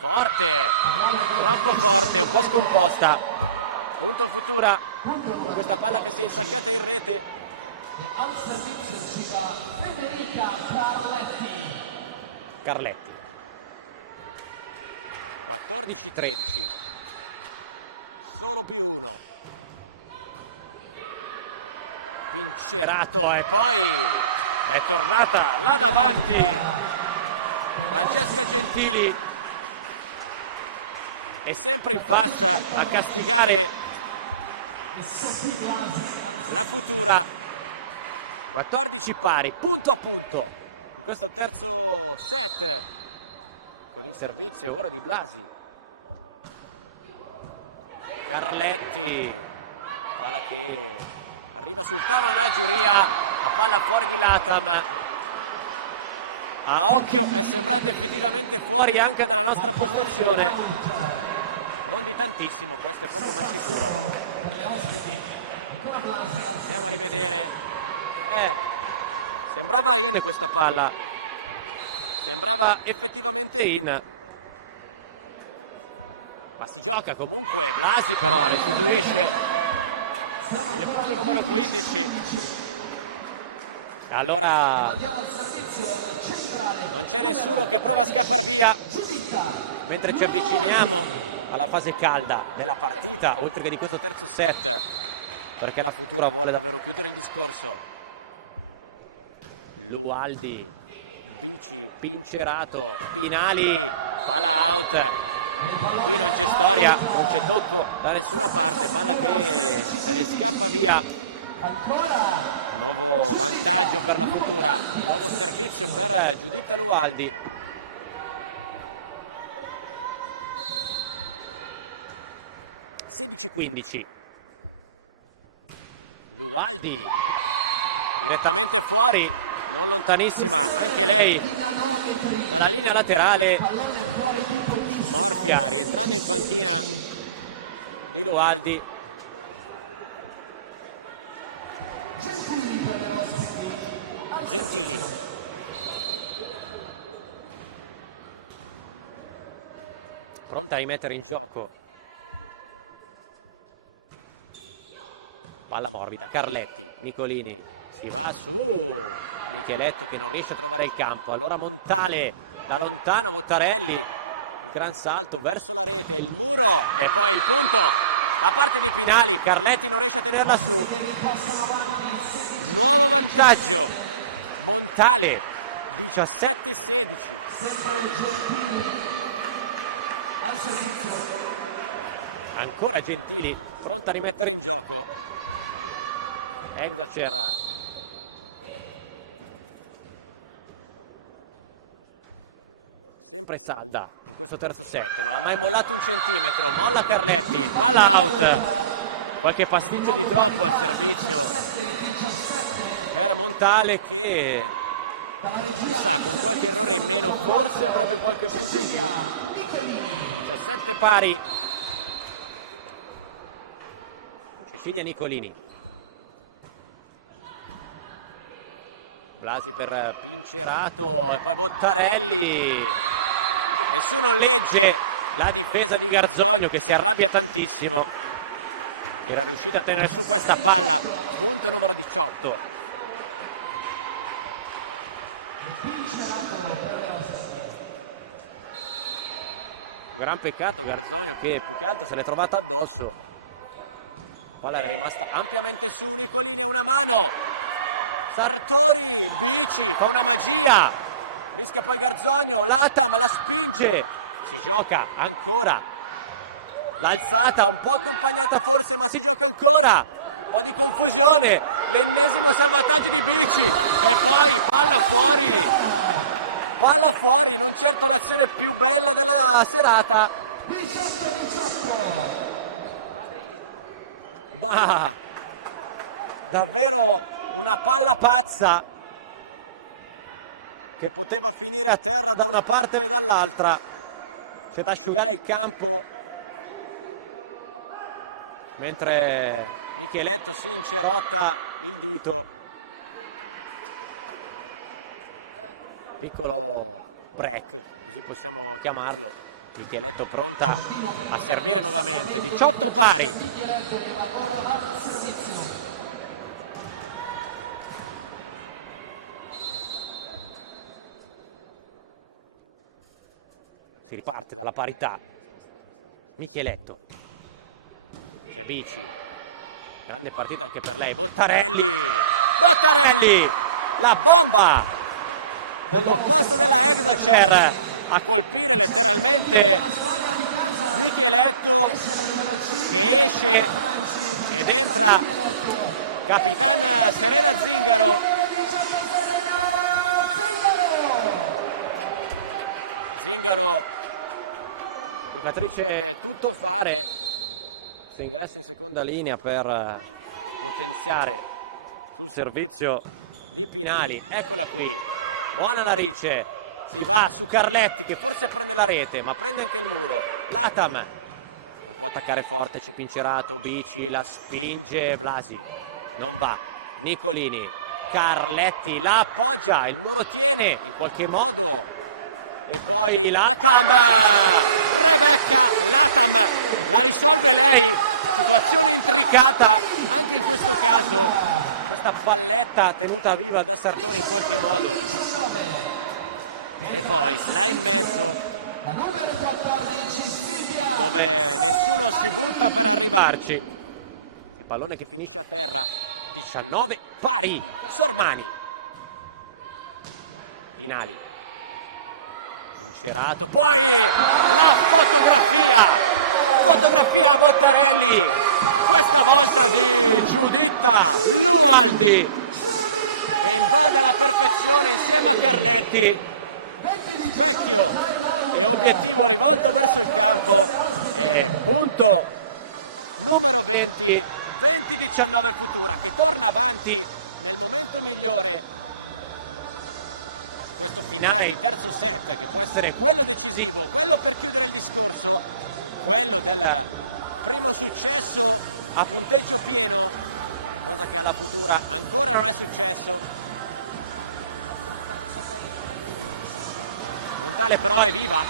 forte, un po' scomposta Futura, questa palla che si è sciacquata in rete al servizio ci va Federica Carletti 13-3. Sperato e poi è tornata avanti Francesca Gentili è sempre in basso a castigare la Futura. 14 pari, punto a punto, questo è il terzo il servizio ora di Blasi. Carletti la palla fuori di Latam. A occhio sembra definitivamente fuori anche dalla nostra proporzione. Non è tantissimo, forse sembrava bene questa palla. Sembrava effettivamente in. Ma si gioca comunque basico, no? Allora mentre ci avviciniamo alla fase calda della partita, oltre che di questo terzo set, perché la futura vuole davvero chiudere il discorso. Lualdi, Pincerato, Finali, palla out. Storia, non c'è tocco da nessuna parte, palla che via. Sergio per la futura, Lualdi. Quindici. Lualdi direttamente fuori, lontanissimo lei la linea laterale. Lualdi pronta a rimettere in gioco. Palla morbida, Carletti, Nicolini si va su Micheletti che non riesce a trovare il campo, allora Montale da lontano, Montarelli, gran salto verso il muro e poi la parte di finale, Carletti non riesce a tenerla su, Montale 17 ancora Gentili, pronta a rimettere in gioco. Eccoci. Prezzadda, questo terzo set, ma è mollato un centimetro, molla Carletti, palla out, qualche pasticcio di troppo il servizio. Era Montale che forse proprio qualche pasticcio. Sempre pari. Figlia Nicolini. Blasi per Pincerato, Montarelli. Legge la difesa di Garzogno che si arrabbia tantissimo. Era riuscito a tenere su questa palla. Numero 18. Gran peccato Garzogno che peccato se l'è trovata addosso. Palla è rimasta ampiamente su di una mano. Sartori fa una magia. Pesca poi Garzogno, Latam la spinge. Si gioca ancora. L'alzata un po' accompagnata forse, ma si gioca ancora. Un po' di confusione. 20esimo salvataggio di Becci. E poi palla fuori. Palla fuori, non certo l'essere più bella della serata. Ah, davvero una palla pazza che poteva finire a terra da una parte o dall'altra. C'è da asciugare il campo mentre Micheletto si rotta il dito. Piccolo break, se possiamo chiamarlo. Micheletto pronta a servire il 18 pari. Si riparte dalla parità. Micheletto. Bici. Grande partita anche per lei. Montarelli. Montarelli. La bomba. Per a colpire ed entra capitale giocatrice tutto fare se ingressa in seconda linea per iniziare il servizio finali. Eccola qui, buona narice, si va su Carletti che forse prende la rete, ma prende il Latam, attaccare forte, Cipincerato, Bici, la spinge, Blasi, non va, Nicolini, Carletti, la appoggia, il volo tiene in qualche modo, e poi Latam, lei, questa palletta tenuta viva da Sartoni in qualche modo. Arrivarci il pallone che finisce 19 pari Sormani finali Cerato poi fotografia Bottarelli, questa volta Giudetta Grandi l'obiettivo è molto punto numero 20 19 Futura che torna avanti questo finale è il terzo set che può essere quello decisivo, quello per chiudere il discorso, quello successo a Ponteggio prima la Futura ancora non è successo finale però è viva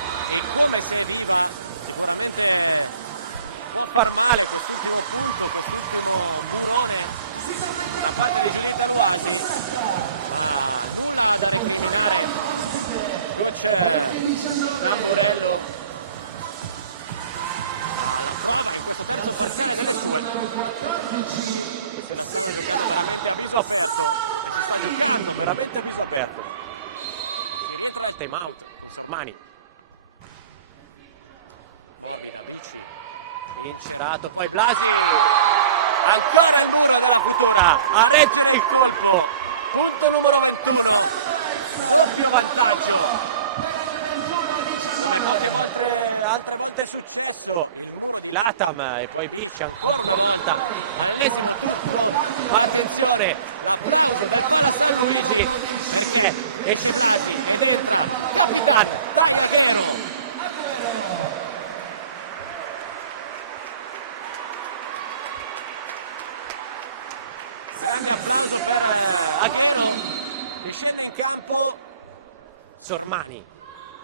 far male da parte degli italiani veramente viso aperto time out Sormani Incerato, poi Blasi ancora la Futura a rete il colpo punto numero 21 doppio vantaggio altre volte è successo Latam e poi Bici ancora con Latam ma attenzione perché è Cicciotti scende in campo Sormani,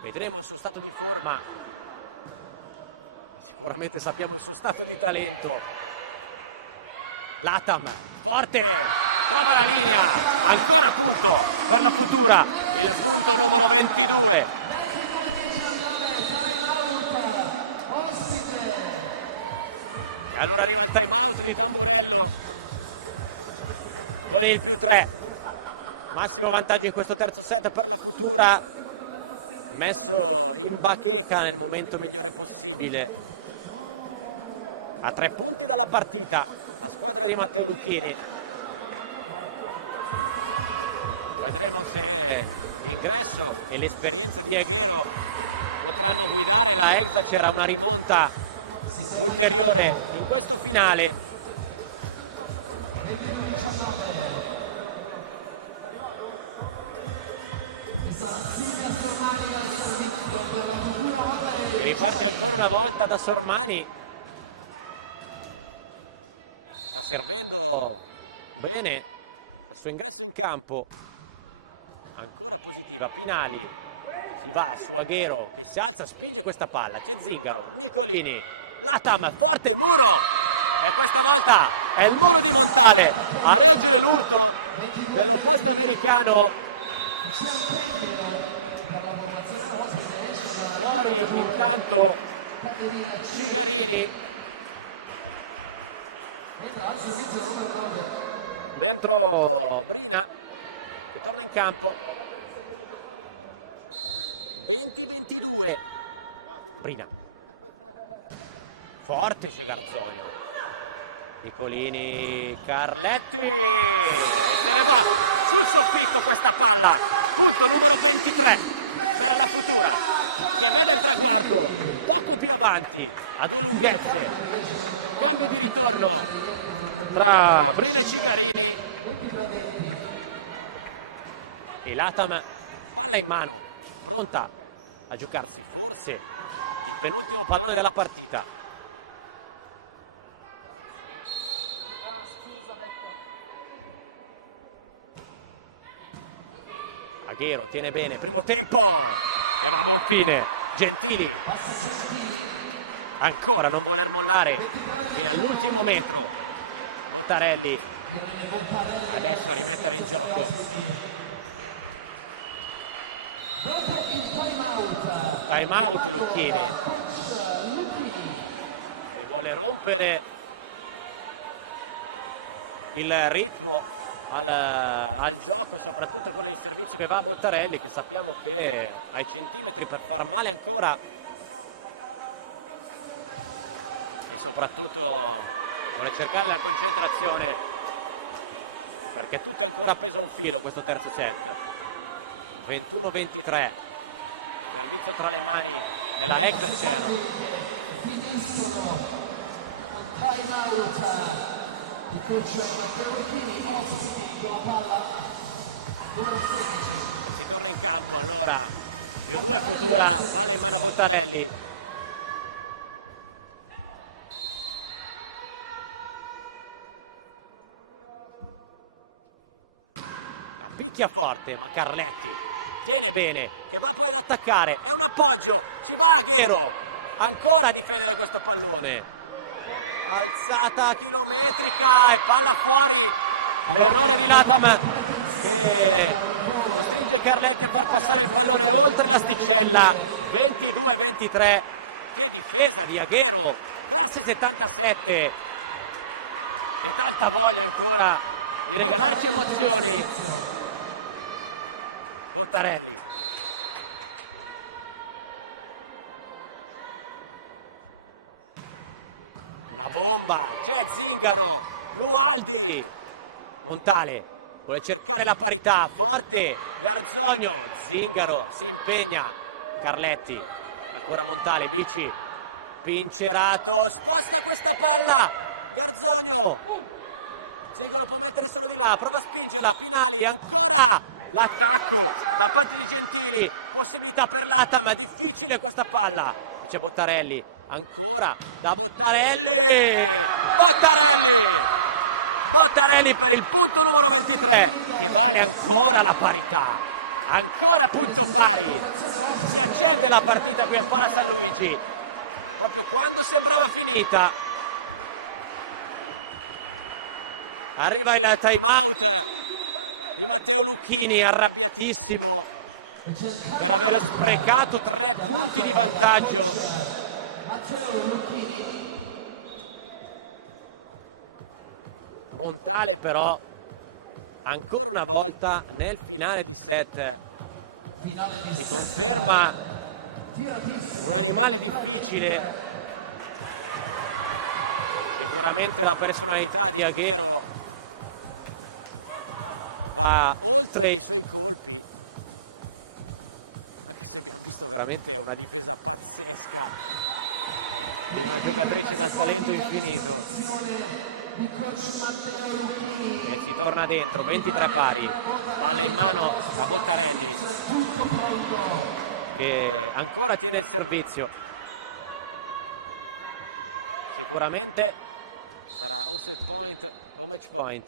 vedremo il suo stato di forma, sicuramente sappiamo il suo stato di talento. Latam forte, trova la linea, ancora punto per la Futura, il punto numero 29 e allora arriva il time out di con il più 3, massimo vantaggio in questo terzo set per la Futura, messo in battaglia nel momento migliore possibile, a 3 punti dalla partita la squadra di Matteo Lucchini. Vedremo se l'ingresso e l'esperienza di Aguero potranno guidare la Elba, c'era una rimonta ulteriore in questo finale. Riparte ancora una volta da Sormani, servendo bene il suo ingresso in campo, ancora positiva Pinali, si va su Aguero, si alza, spinge questa palla, c'è Zingaro, Nicolini, Latam, forte il muro, e questa volta è il muro di Montale a reggere l'urto del resto americano. Intanto Cirini dentro Brina che torna in campo 20-22 Brina forte Gigarzonio Nicolini Carletti e se ne va sul soffitto questa palla punto numero 23 per la Futura poco più avanti ad un lunghezze cambio di ritorno tra Brina Cigarini e Latam è in mano, pronta a giocarsi forse il penultimo pallone della partita. Aguero tiene bene, primo tempo, fine, Gentili ancora non vuole mollare fino all'ultimo momento. Tarelli adesso rimettere in gioco, time out Lucchini, vuole rompere il ritmo al gioco, soprattutto con il servizio che va a Bottarelli, che sappiamo che ai centimetri per far male ancora, e soprattutto vuole cercare la concentrazione, perché tutto è ancora preso un filo questo terzo set. 21-23, tra le mani della Leicester. Si torna in campo allora, la cultura in mano Bottarelli. Picchia forte, ma Carletti tiene bene, che va ad attaccare, è un appoggio, ci va Aguero, ancora difende da questo pallone, alzata chilometrica e palla fuori, l'onore di Latam che costringe Carletti a far passare il pallone oltre l'asticella. 22-23, che difesa di Aguero, forse 77, e tanta voglia ancora di regalarci emozioni. Bottarelli, una bomba, c'è Zingaro, Lualdi, Montale vuole cercare la parità, forte, Garzogno, Zingaro si impegna, Carletti, ancora Montale, Bici, Pincerato, sposta questa palla, Garzogno, Zingaro può mettersi là, prova a spingerla, Pinaldi, ancora l'attacco da parte di Gentili, possibilità per Latam, ma difficile questa palla, c'è Bottarelli, ancora da Bottarelli, Bottarelli per il punto numero 23, e ancora la parità, ancora punto pari, si accende la partita qui a Pala San Luigi, proprio quando sembrava finita, arriva il time out, Lucchini arrabbiatissimo per aver sprecato 3 punti di vantaggio. Montale però ancora una volta nel finale di set si conferma un animale difficile, sicuramente la personalità di Aguero a oltre i suoi colpi, veramente una difesa di una giocatrice dal talento infinito, e si torna dentro, 23 pari, palla in mano a Bottarelli che ancora tiene il servizio, sicuramente match point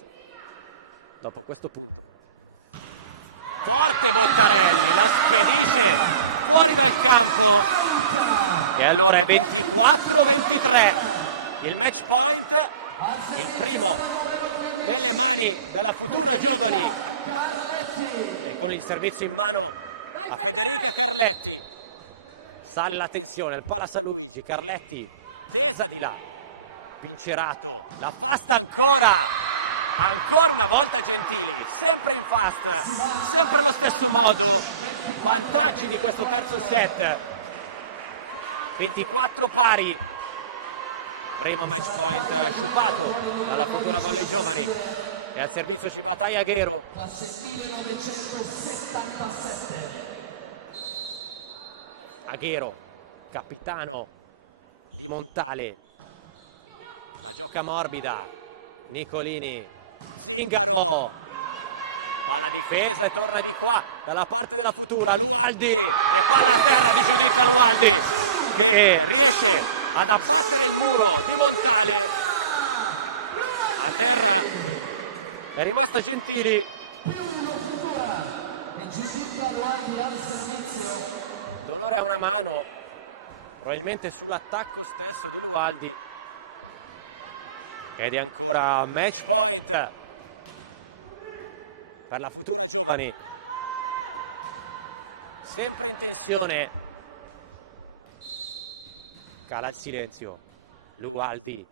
dopo questo punto. Forte Bottarelli, la spedisce fuori dal campo, e allora è 24-23 il match point, il primo delle mani della Futura Giovani, e con il servizio in mano a Federico Carletti sale la tensione, il Pala San Luigi, Carletti presa di là, Pincerato, la pasta ancora una volta Gentili, sempre in pasta, sempre allo stesso modo, vantaggi di questo terzo set, 24 pari, primo match point sciupato dalla Futura Volley Giovani, e al servizio Civatai Aguero. Aguero, capitano di Montale, la gioca morbida, Nicolini, Zingaro, alla difesa e torna di qua dalla parte della Futura, Lualdi e palla a terra di Gianluca Lualdi che riesce ad abbattere il muro di Montale. A terra è rimasto Gentili, dolore a una mano, probabilmente sull'attacco stesso di Lualdi. Ed è ancora match point per la Futura Giovani, sempre in tensione. Cala il silenzio, Lualdi,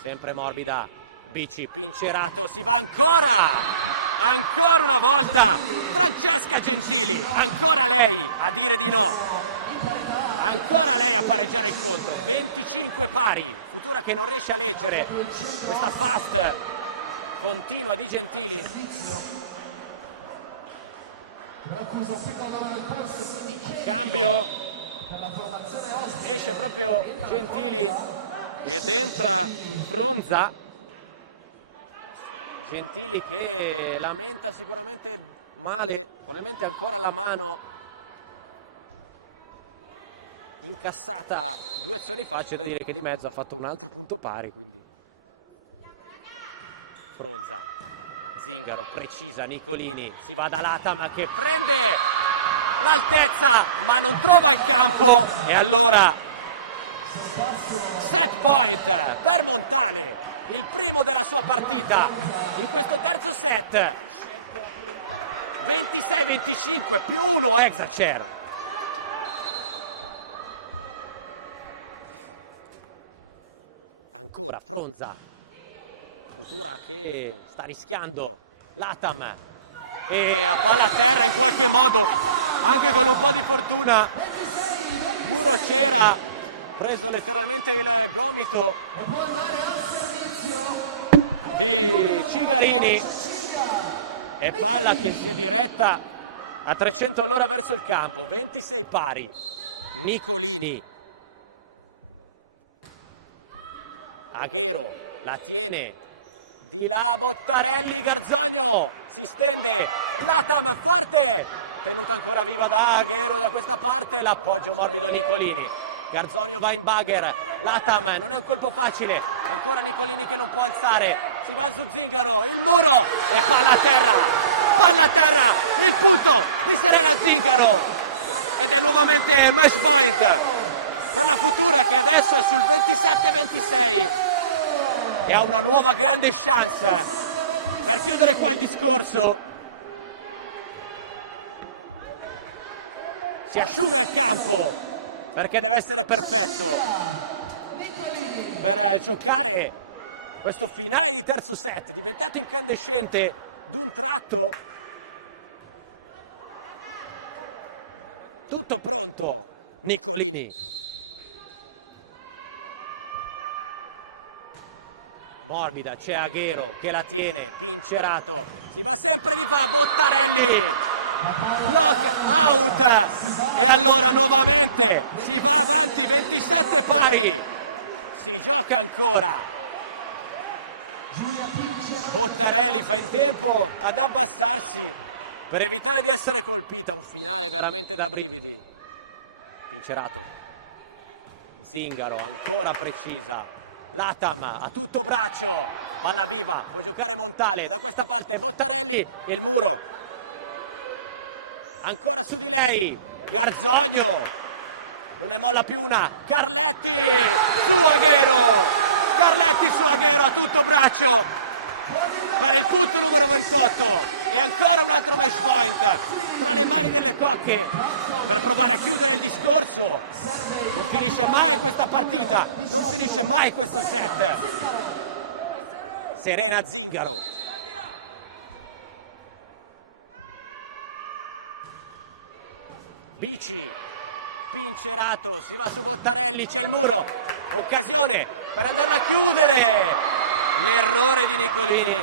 sempre morbida, Bici, Pincerato, si va ancora una volta Francesca Gentili, ancora lei a dire di no, ancora lei a pareggiare il conto, 25 pari, Futura che non riesce a leggere questa fast continua di Gentili. Cambio, esce proprio Gentili e destra Frunza. Gentili che lamenta sicuramente male, probabilmente ancora la mano incassata. È facile dire che di mezzo ha fatto un altro punto pari. Zingaro precisa, Nicolini, si va da Latam che prende l'altezza ma non trova il campo e allora set point per Montale, il primo della sua partita in questo terzo set. 26-25 più 1 extra share. Ancora Fronza che sta rischiando, Latam e palla a terra in questa volta anche con un po' di fortuna una c'era preso letteralmente il gomito e Cigarini e palla che si diretta a 300 all'ora verso il campo. 26 pari. Nicolini, Aguero la tiene di là, Bottarelli, Garzogno si stende, Latam forte, tenuta ancora viva da Aguero da questa parte, l'appoggio morbido Nicolini, Garzogno va in bagger, Latam non è un colpo facile, ancora Nicolini che non può alzare, si va su Zingaro, il muro e palla a terra, il punto di Serena Zingaro ed è nuovamente match point per la Futura che adesso è sul 27-26 e ha una nuova grande chance per chiudere quel discorso. Si asciuga il campo perché deve essere perfetto per giocare questo finale di terzo set diventato incandescente d'un tratto. Tutto pronto, Nicolini. Morbida, c'è Aguero che la tiene, Pincerato, si mette prima Bottarelli, knockout, e allora nuovamente si va avanti 27 pari, si gioca ancora, Bottarelli fa il tempo ad abbassarsi per evitare di essere colpita, veramente da brividi. Pincerato, Zingaro ancora precisa, Latam a tutto braccio, palla viva, può giocare Montale, da questa parte Montale e il muro, ancora su di lei, Garzogno, non ne molla più una, Carlotti su Aguero, a tutto braccio, palla tutto numero 28 e ancora un altro match point, qualche per provare a chiudere il discorso, non finisce mai questa partita, non finisce mai questo set. Serena Zingaro, Bici, Pincerato, si va su Bottarelli, c'è il muro, occasione per andare a chiudere, l'errore di Nicolini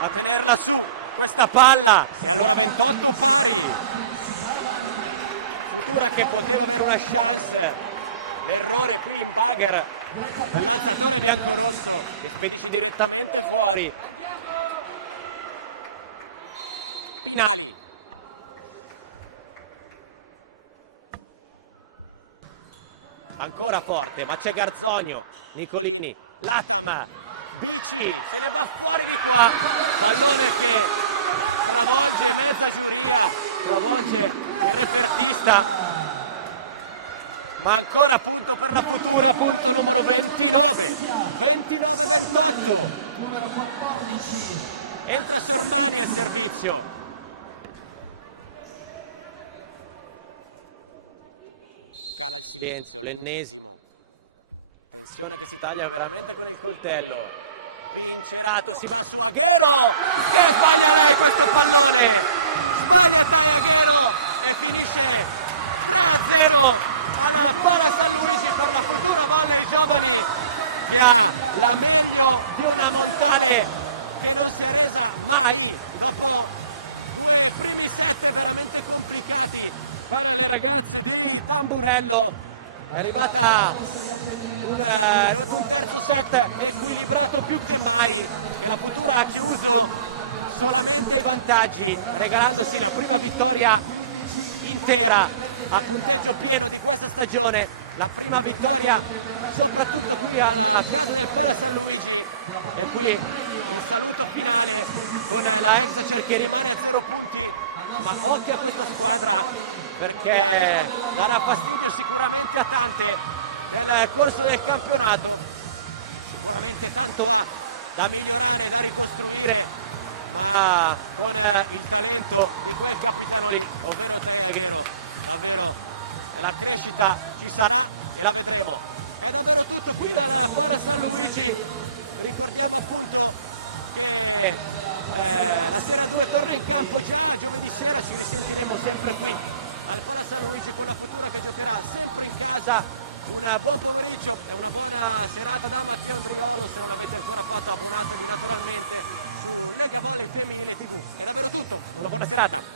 a tenerla su, questa palla, era 28 pari, Futura che poteva avere una chance, errore qui in bagger il calciatore biancorosso che spedisce direttamente fuori. Pinali. Ancora forte, ma c'è Garzonio, Nicolini, Latima, Bici, se ne va fuori di qua, pallone che travolge mezza giuria, travolge il refertista, ma ancora punto per la Futura, punto numero 29-28, numero 14, entra Sermini al servizio. L'ennesimo, azione che si taglia veramente con il coltello. Vincerato, si va su Aguero e sbaglierà questo pallone, sbaglia Aguero e finisce 3-0 alla Pala San Luigi per la Futura Valle Giovane, che ha la meglio di una Montale che non si è resa mai dopo quei primi set veramente complicati per la ragazza di Tamburello. È arrivata un terzo set equilibrato più che mai e la Futura ha chiuso solamente i vantaggi, regalandosi la prima vittoria intera a punteggio pieno di questa stagione, la prima vittoria soprattutto qui a casa del Pala San Luigi. E qui il saluto finale con la Exeter che rimane a 0 punti, ma occhio a questa squadra perché darà fastidio sicuramente a tante nel corso del campionato, sicuramente tanto da migliorare, da ricostruire, ma con il talento di quel capitano lì, ovvero Aguero, davvero la crescita ci sarà e la vedremo. È davvero tutto qui dalla Pala San Luigi, ricordiamo appunto che la Serie 2 torna in campo già giovedì sera, ci risentiremo sempre qui al Pala San Luigi con la Futura che giocherà sempre in casa. Un buon pomeriggio e una buona serata da Matteo Andriolo, se non avete ancora fatto abbonatevi naturalmente su Lega Volley Femminile TV. È davvero tutto, una buona serata, ciao!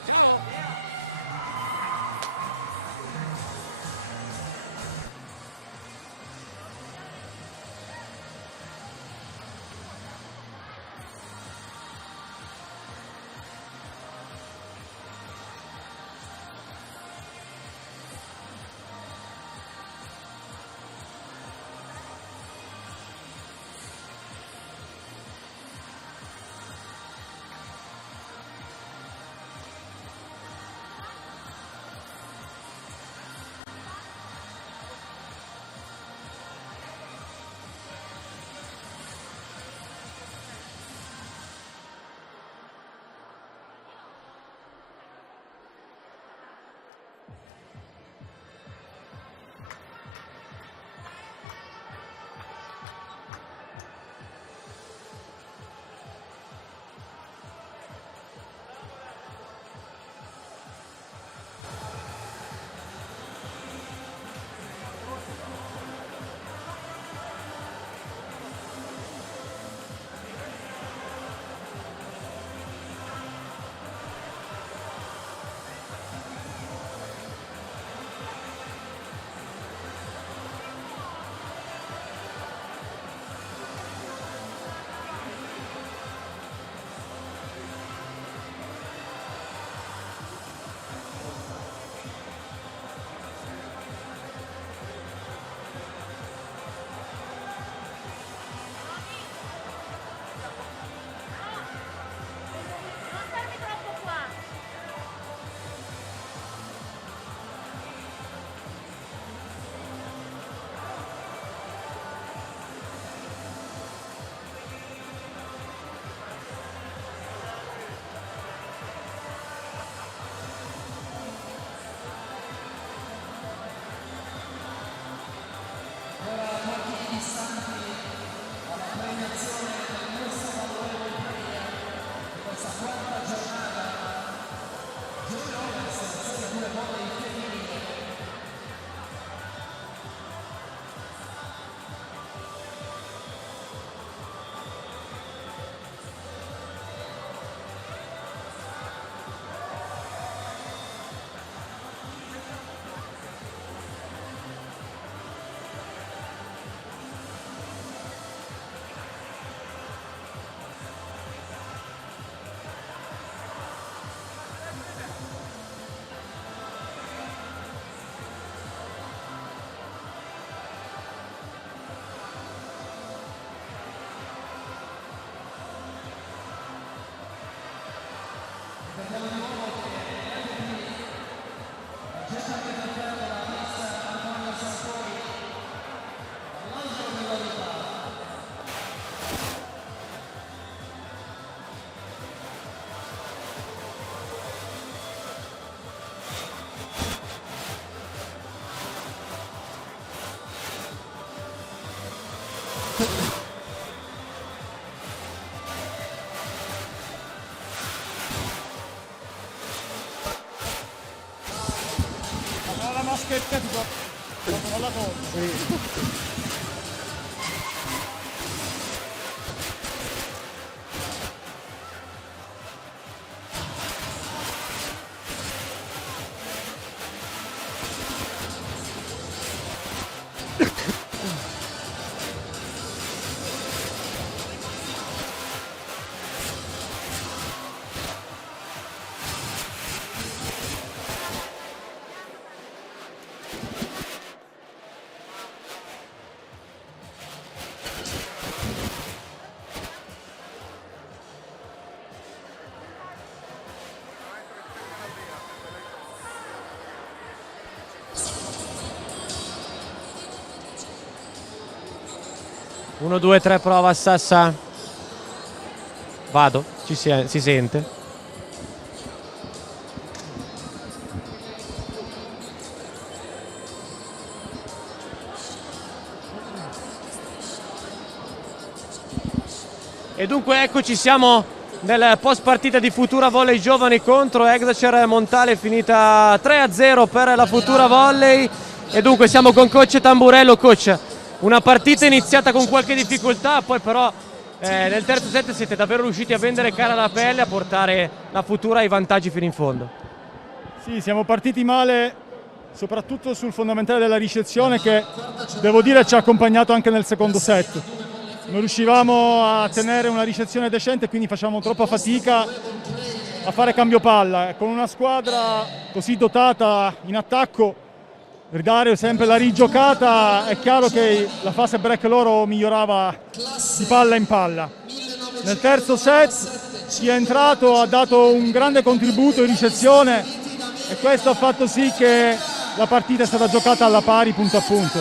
Uno, due, tre, prova Sassa. Vado, si sente. E dunque eccoci, siamo nel post partita di Futura Volley Giovani contro Exacer Montale, finita 3-0 per la Futura Volley. E dunque siamo con coach Tamburello. Coach, una partita iniziata con qualche difficoltà, poi però nel terzo set siete davvero riusciti a vendere cara la pelle, a portare la Futura ai vantaggi fino in fondo. Sì, siamo partiti male soprattutto sul fondamentale della ricezione, che devo dire ci ha accompagnato anche nel secondo set. Non riuscivamo a tenere una ricezione decente, quindi facciamo troppa fatica a fare cambio palla. Con una squadra così dotata in attacco, ridare sempre la rigiocata, è chiaro che la fase break loro migliorava di palla in palla. Nel terzo set chi è entrato ha dato un grande contributo in ricezione e questo ha fatto sì che la partita è stata giocata alla pari, punto a punto.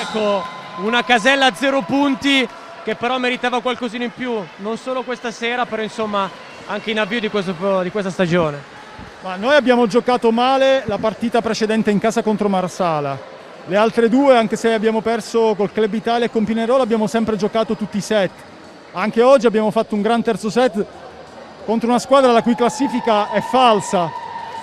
Ecco, una casella a 0 punti che però meritava qualcosina in più, non solo questa sera, però insomma anche in avvio di questa stagione. Ma noi abbiamo giocato male la partita precedente in casa contro Marsala. Le altre due, anche se abbiamo perso col Club Italia e con Pinerolo, abbiamo sempre giocato tutti i set. Anche oggi abbiamo fatto un gran terzo set contro una squadra la cui classifica è falsa,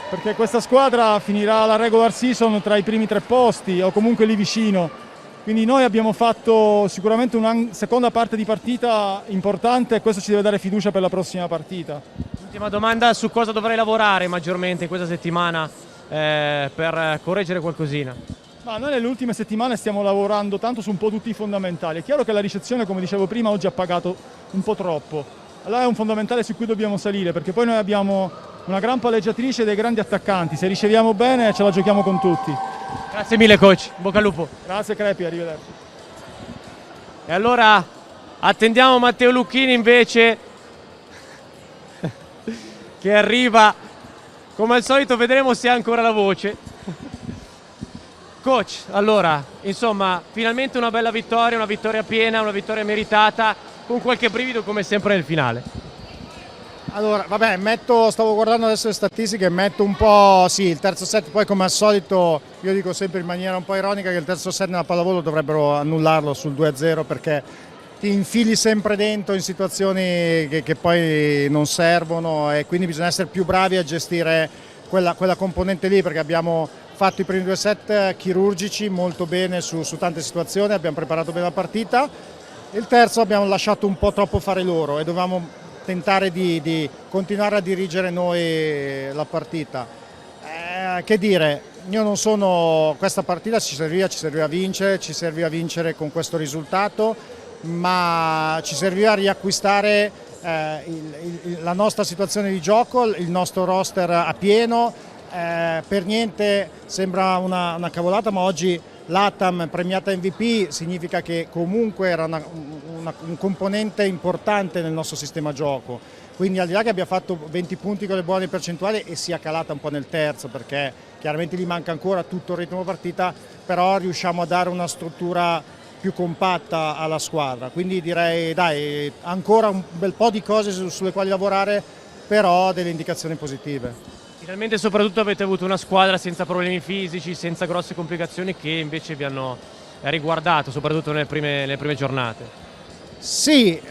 perché questa squadra finirà la regular season tra i primi 3 posti o comunque lì vicino. Quindi noi abbiamo fatto sicuramente una seconda parte di partita importante e questo ci deve dare fiducia per la prossima partita. Ultima domanda, su cosa dovrei lavorare maggiormente in questa settimana per correggere qualcosina? Ma noi nelle ultime settimane stiamo lavorando tanto su un po' tutti i fondamentali. È chiaro che la ricezione, come dicevo prima, oggi ha pagato un po' troppo. Allora è un fondamentale su cui dobbiamo salire, perché poi noi abbiamo una gran palleggiatrice e dei grandi attaccanti. Se riceviamo bene ce la giochiamo con tutti. Grazie mille coach, bocca al lupo. Grazie Crepi, arrivederci. E allora attendiamo Matteo Lucchini invece che arriva. Come al solito vedremo se ha ancora la voce. Coach, allora, insomma, finalmente una bella vittoria, una vittoria piena, una vittoria meritata, con qualche brivido come sempre nel finale. Allora, vabbè, stavo guardando adesso le statistiche, metto un po', sì, il terzo set, poi come al solito, io dico sempre in maniera un po' ironica che il terzo set nella pallavolo dovrebbero annullarlo sul 2-0 perché ti infili sempre dentro in situazioni che poi non servono e quindi bisogna essere più bravi a gestire quella componente lì, perché abbiamo fatto i primi 2 set chirurgici molto bene su tante situazioni, abbiamo preparato bene la partita. Il terzo abbiamo lasciato un po' troppo fare loro e dovevamo tentare di continuare a dirigere noi la partita. Che dire, io non sono, questa partita ci serviva a vincere con questo risultato, ma ci serviva a riacquistare la nostra situazione di gioco, il nostro roster a pieno. Per niente sembra una cavolata, ma oggi l'Atam premiata MVP significa che comunque era un componente importante nel nostro sistema gioco, quindi al di là che abbia fatto 20 punti con le buone percentuali e sia calata un po' nel terzo perché chiaramente gli manca ancora tutto il ritmo partita, però riusciamo a dare una struttura più compatta alla squadra, quindi direi dai, ancora un bel po' di cose sulle quali lavorare, però delle indicazioni positive. Finalmente soprattutto avete avuto una squadra senza problemi fisici, senza grosse complicazioni che invece vi hanno riguardato, soprattutto nelle prime giornate. Sì,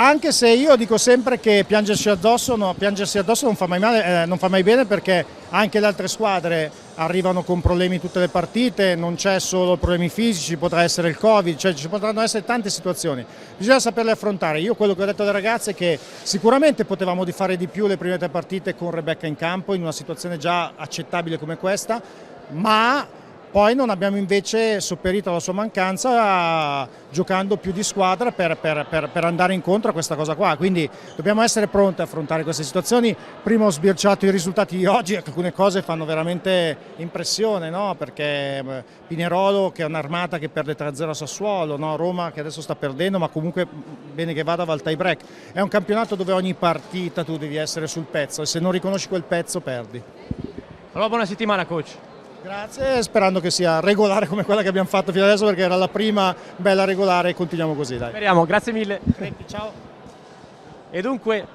anche se io dico sempre che piangersi addosso non fa mai male, non fa mai bene, perché anche le altre squadre arrivano con problemi tutte le partite, non c'è solo problemi fisici, potrà essere il Covid, cioè ci potranno essere tante situazioni, bisogna saperle affrontare. Io quello che ho detto alle ragazze è che sicuramente potevamo fare di più le prime 3 partite con Rebecca in campo in una situazione già accettabile come questa, ma poi non abbiamo invece sopperito alla sua mancanza giocando più di squadra per andare incontro a questa cosa qua. Quindi dobbiamo essere pronti a affrontare queste situazioni. Prima ho sbirciato i risultati di oggi, alcune cose fanno veramente impressione, no? Perché Pinerolo, che è un'armata che perde 3-0 a Sassuolo, no? Roma che adesso sta perdendo, ma comunque bene che vada va al tie break. È un campionato dove ogni partita tu devi essere sul pezzo e se non riconosci quel pezzo perdi. Allora, buona settimana, coach. Grazie, sperando che sia regolare come quella che abbiamo fatto fino adesso, perché era la prima bella regolare, e continuiamo così, dai. Speriamo, grazie mille. Ciao. E dunque,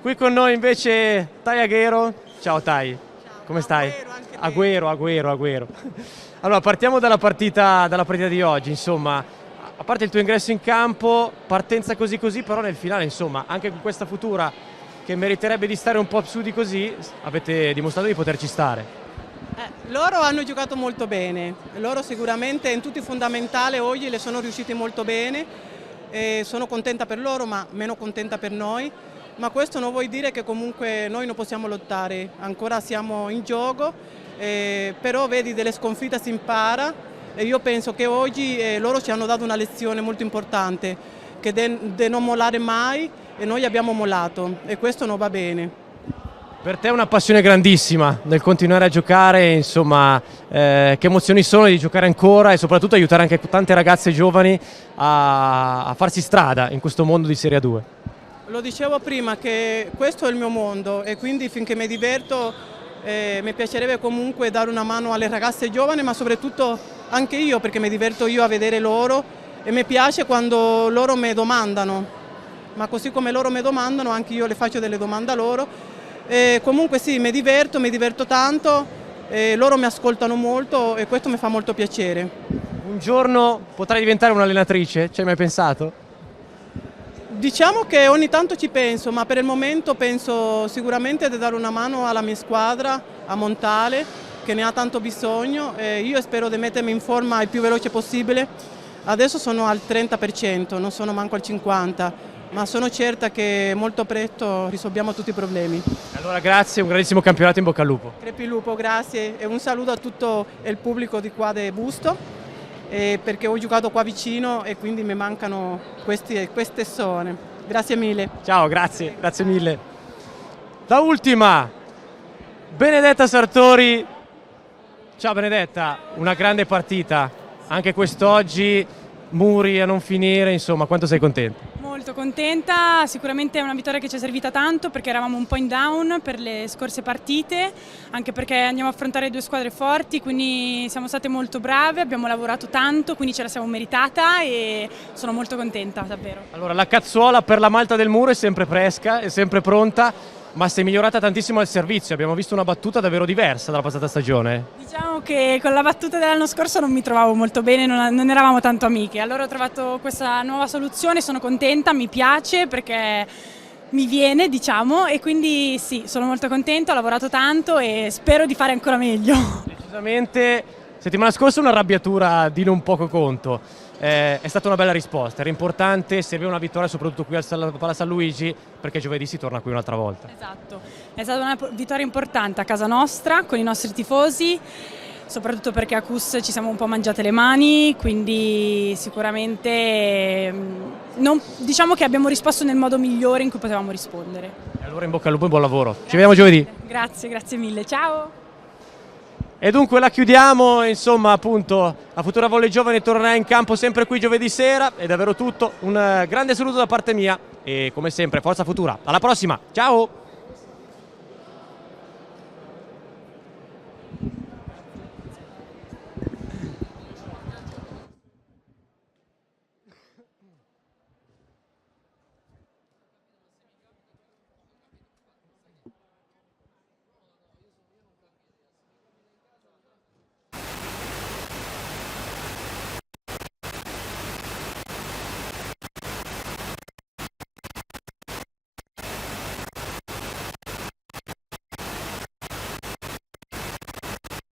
qui con noi invece Tai Aguero. Ciao Tai, come stai? Agüero. Allora, partiamo dalla partita di oggi, insomma, a parte il tuo ingresso in campo, partenza così, però nel finale, insomma, anche con questa Futura che meriterebbe di stare un po' su di così, avete dimostrato di poterci stare. Loro hanno giocato molto bene, loro sicuramente in tutti i fondamentali oggi le sono riusciti molto bene, sono contenta per loro ma meno contenta per noi, ma questo non vuol dire che comunque noi non possiamo lottare, ancora siamo in gioco, però vedi, delle sconfitte si impara e io penso che oggi loro ci hanno dato una lezione molto importante, che di non mollare mai, e noi abbiamo mollato e questo non va bene. Per te è una passione grandissima nel continuare a giocare, insomma, che emozioni sono di giocare ancora e soprattutto aiutare anche tante ragazze giovani a farsi strada in questo mondo di Serie A2. Lo dicevo prima che questo è il mio mondo e quindi finché mi diverto mi piacerebbe comunque dare una mano alle ragazze giovani, ma soprattutto anche io, perché mi diverto io a vedere loro e mi piace quando loro mi domandano, ma così come loro mi domandano anche io le faccio delle domande a loro. Comunque sì, mi diverto tanto, loro mi ascoltano molto e questo mi fa molto piacere. Un giorno potrai diventare un'allenatrice? Ci hai mai pensato? Diciamo che ogni tanto ci penso, ma per il momento penso sicuramente di dare una mano alla mia squadra, a Montale, che ne ha tanto bisogno. Io spero di mettermi in forma il più veloce possibile. Adesso sono al 30%, non sono manco al 50%. Ma sono certa che molto presto risolviamo tutti i problemi. Allora grazie, un grandissimo campionato, in bocca al lupo. Crepi lupo, grazie e un saluto a tutto il pubblico di qua di Busto, perché ho giocato qua vicino e quindi mi mancano queste zone. Grazie mille. Ciao, grazie mille. Da ultima, Benedetta Sartori. Ciao Benedetta, una grande partita, anche quest'oggi, muri a non finire, insomma, quanto sei contenta? Molto contenta, sicuramente è una vittoria che ci è servita tanto perché eravamo un po' in down per le scorse partite, anche perché andiamo a affrontare 2 squadre forti, quindi siamo state molto brave, abbiamo lavorato tanto, quindi ce la siamo meritata e sono molto contenta, davvero. Allora, la cazzuola per la malta del muro è sempre fresca, è sempre pronta, ma sei migliorata tantissimo al servizio, abbiamo visto una battuta davvero diversa dalla passata stagione. Diciamo che con la battuta dell'anno scorso non mi trovavo molto bene, non eravamo tanto amiche, allora ho trovato questa nuova soluzione, sono contenta, mi piace perché mi viene, diciamo, e quindi sì, sono molto contenta, ho lavorato tanto e spero di fare ancora meglio. Decisamente, settimana scorsa un'arrabbiatura a dire un poco conto. È stata una bella risposta, era importante, serviva una vittoria soprattutto qui al Pala San Luigi, perché giovedì si torna qui un'altra volta. Esatto, è stata una vittoria importante a casa nostra, con i nostri tifosi, soprattutto perché a Cus ci siamo un po' mangiate le mani, quindi sicuramente diciamo che abbiamo risposto nel modo migliore in cui potevamo rispondere. E allora in bocca al lupo e buon lavoro, ci vediamo giovedì. Grazie mille, ciao! E dunque la chiudiamo, insomma, appunto, la Futura Volley Giovane tornerà in campo sempre qui giovedì sera, è davvero tutto, un grande saluto da parte mia e come sempre forza Futura, alla prossima, ciao!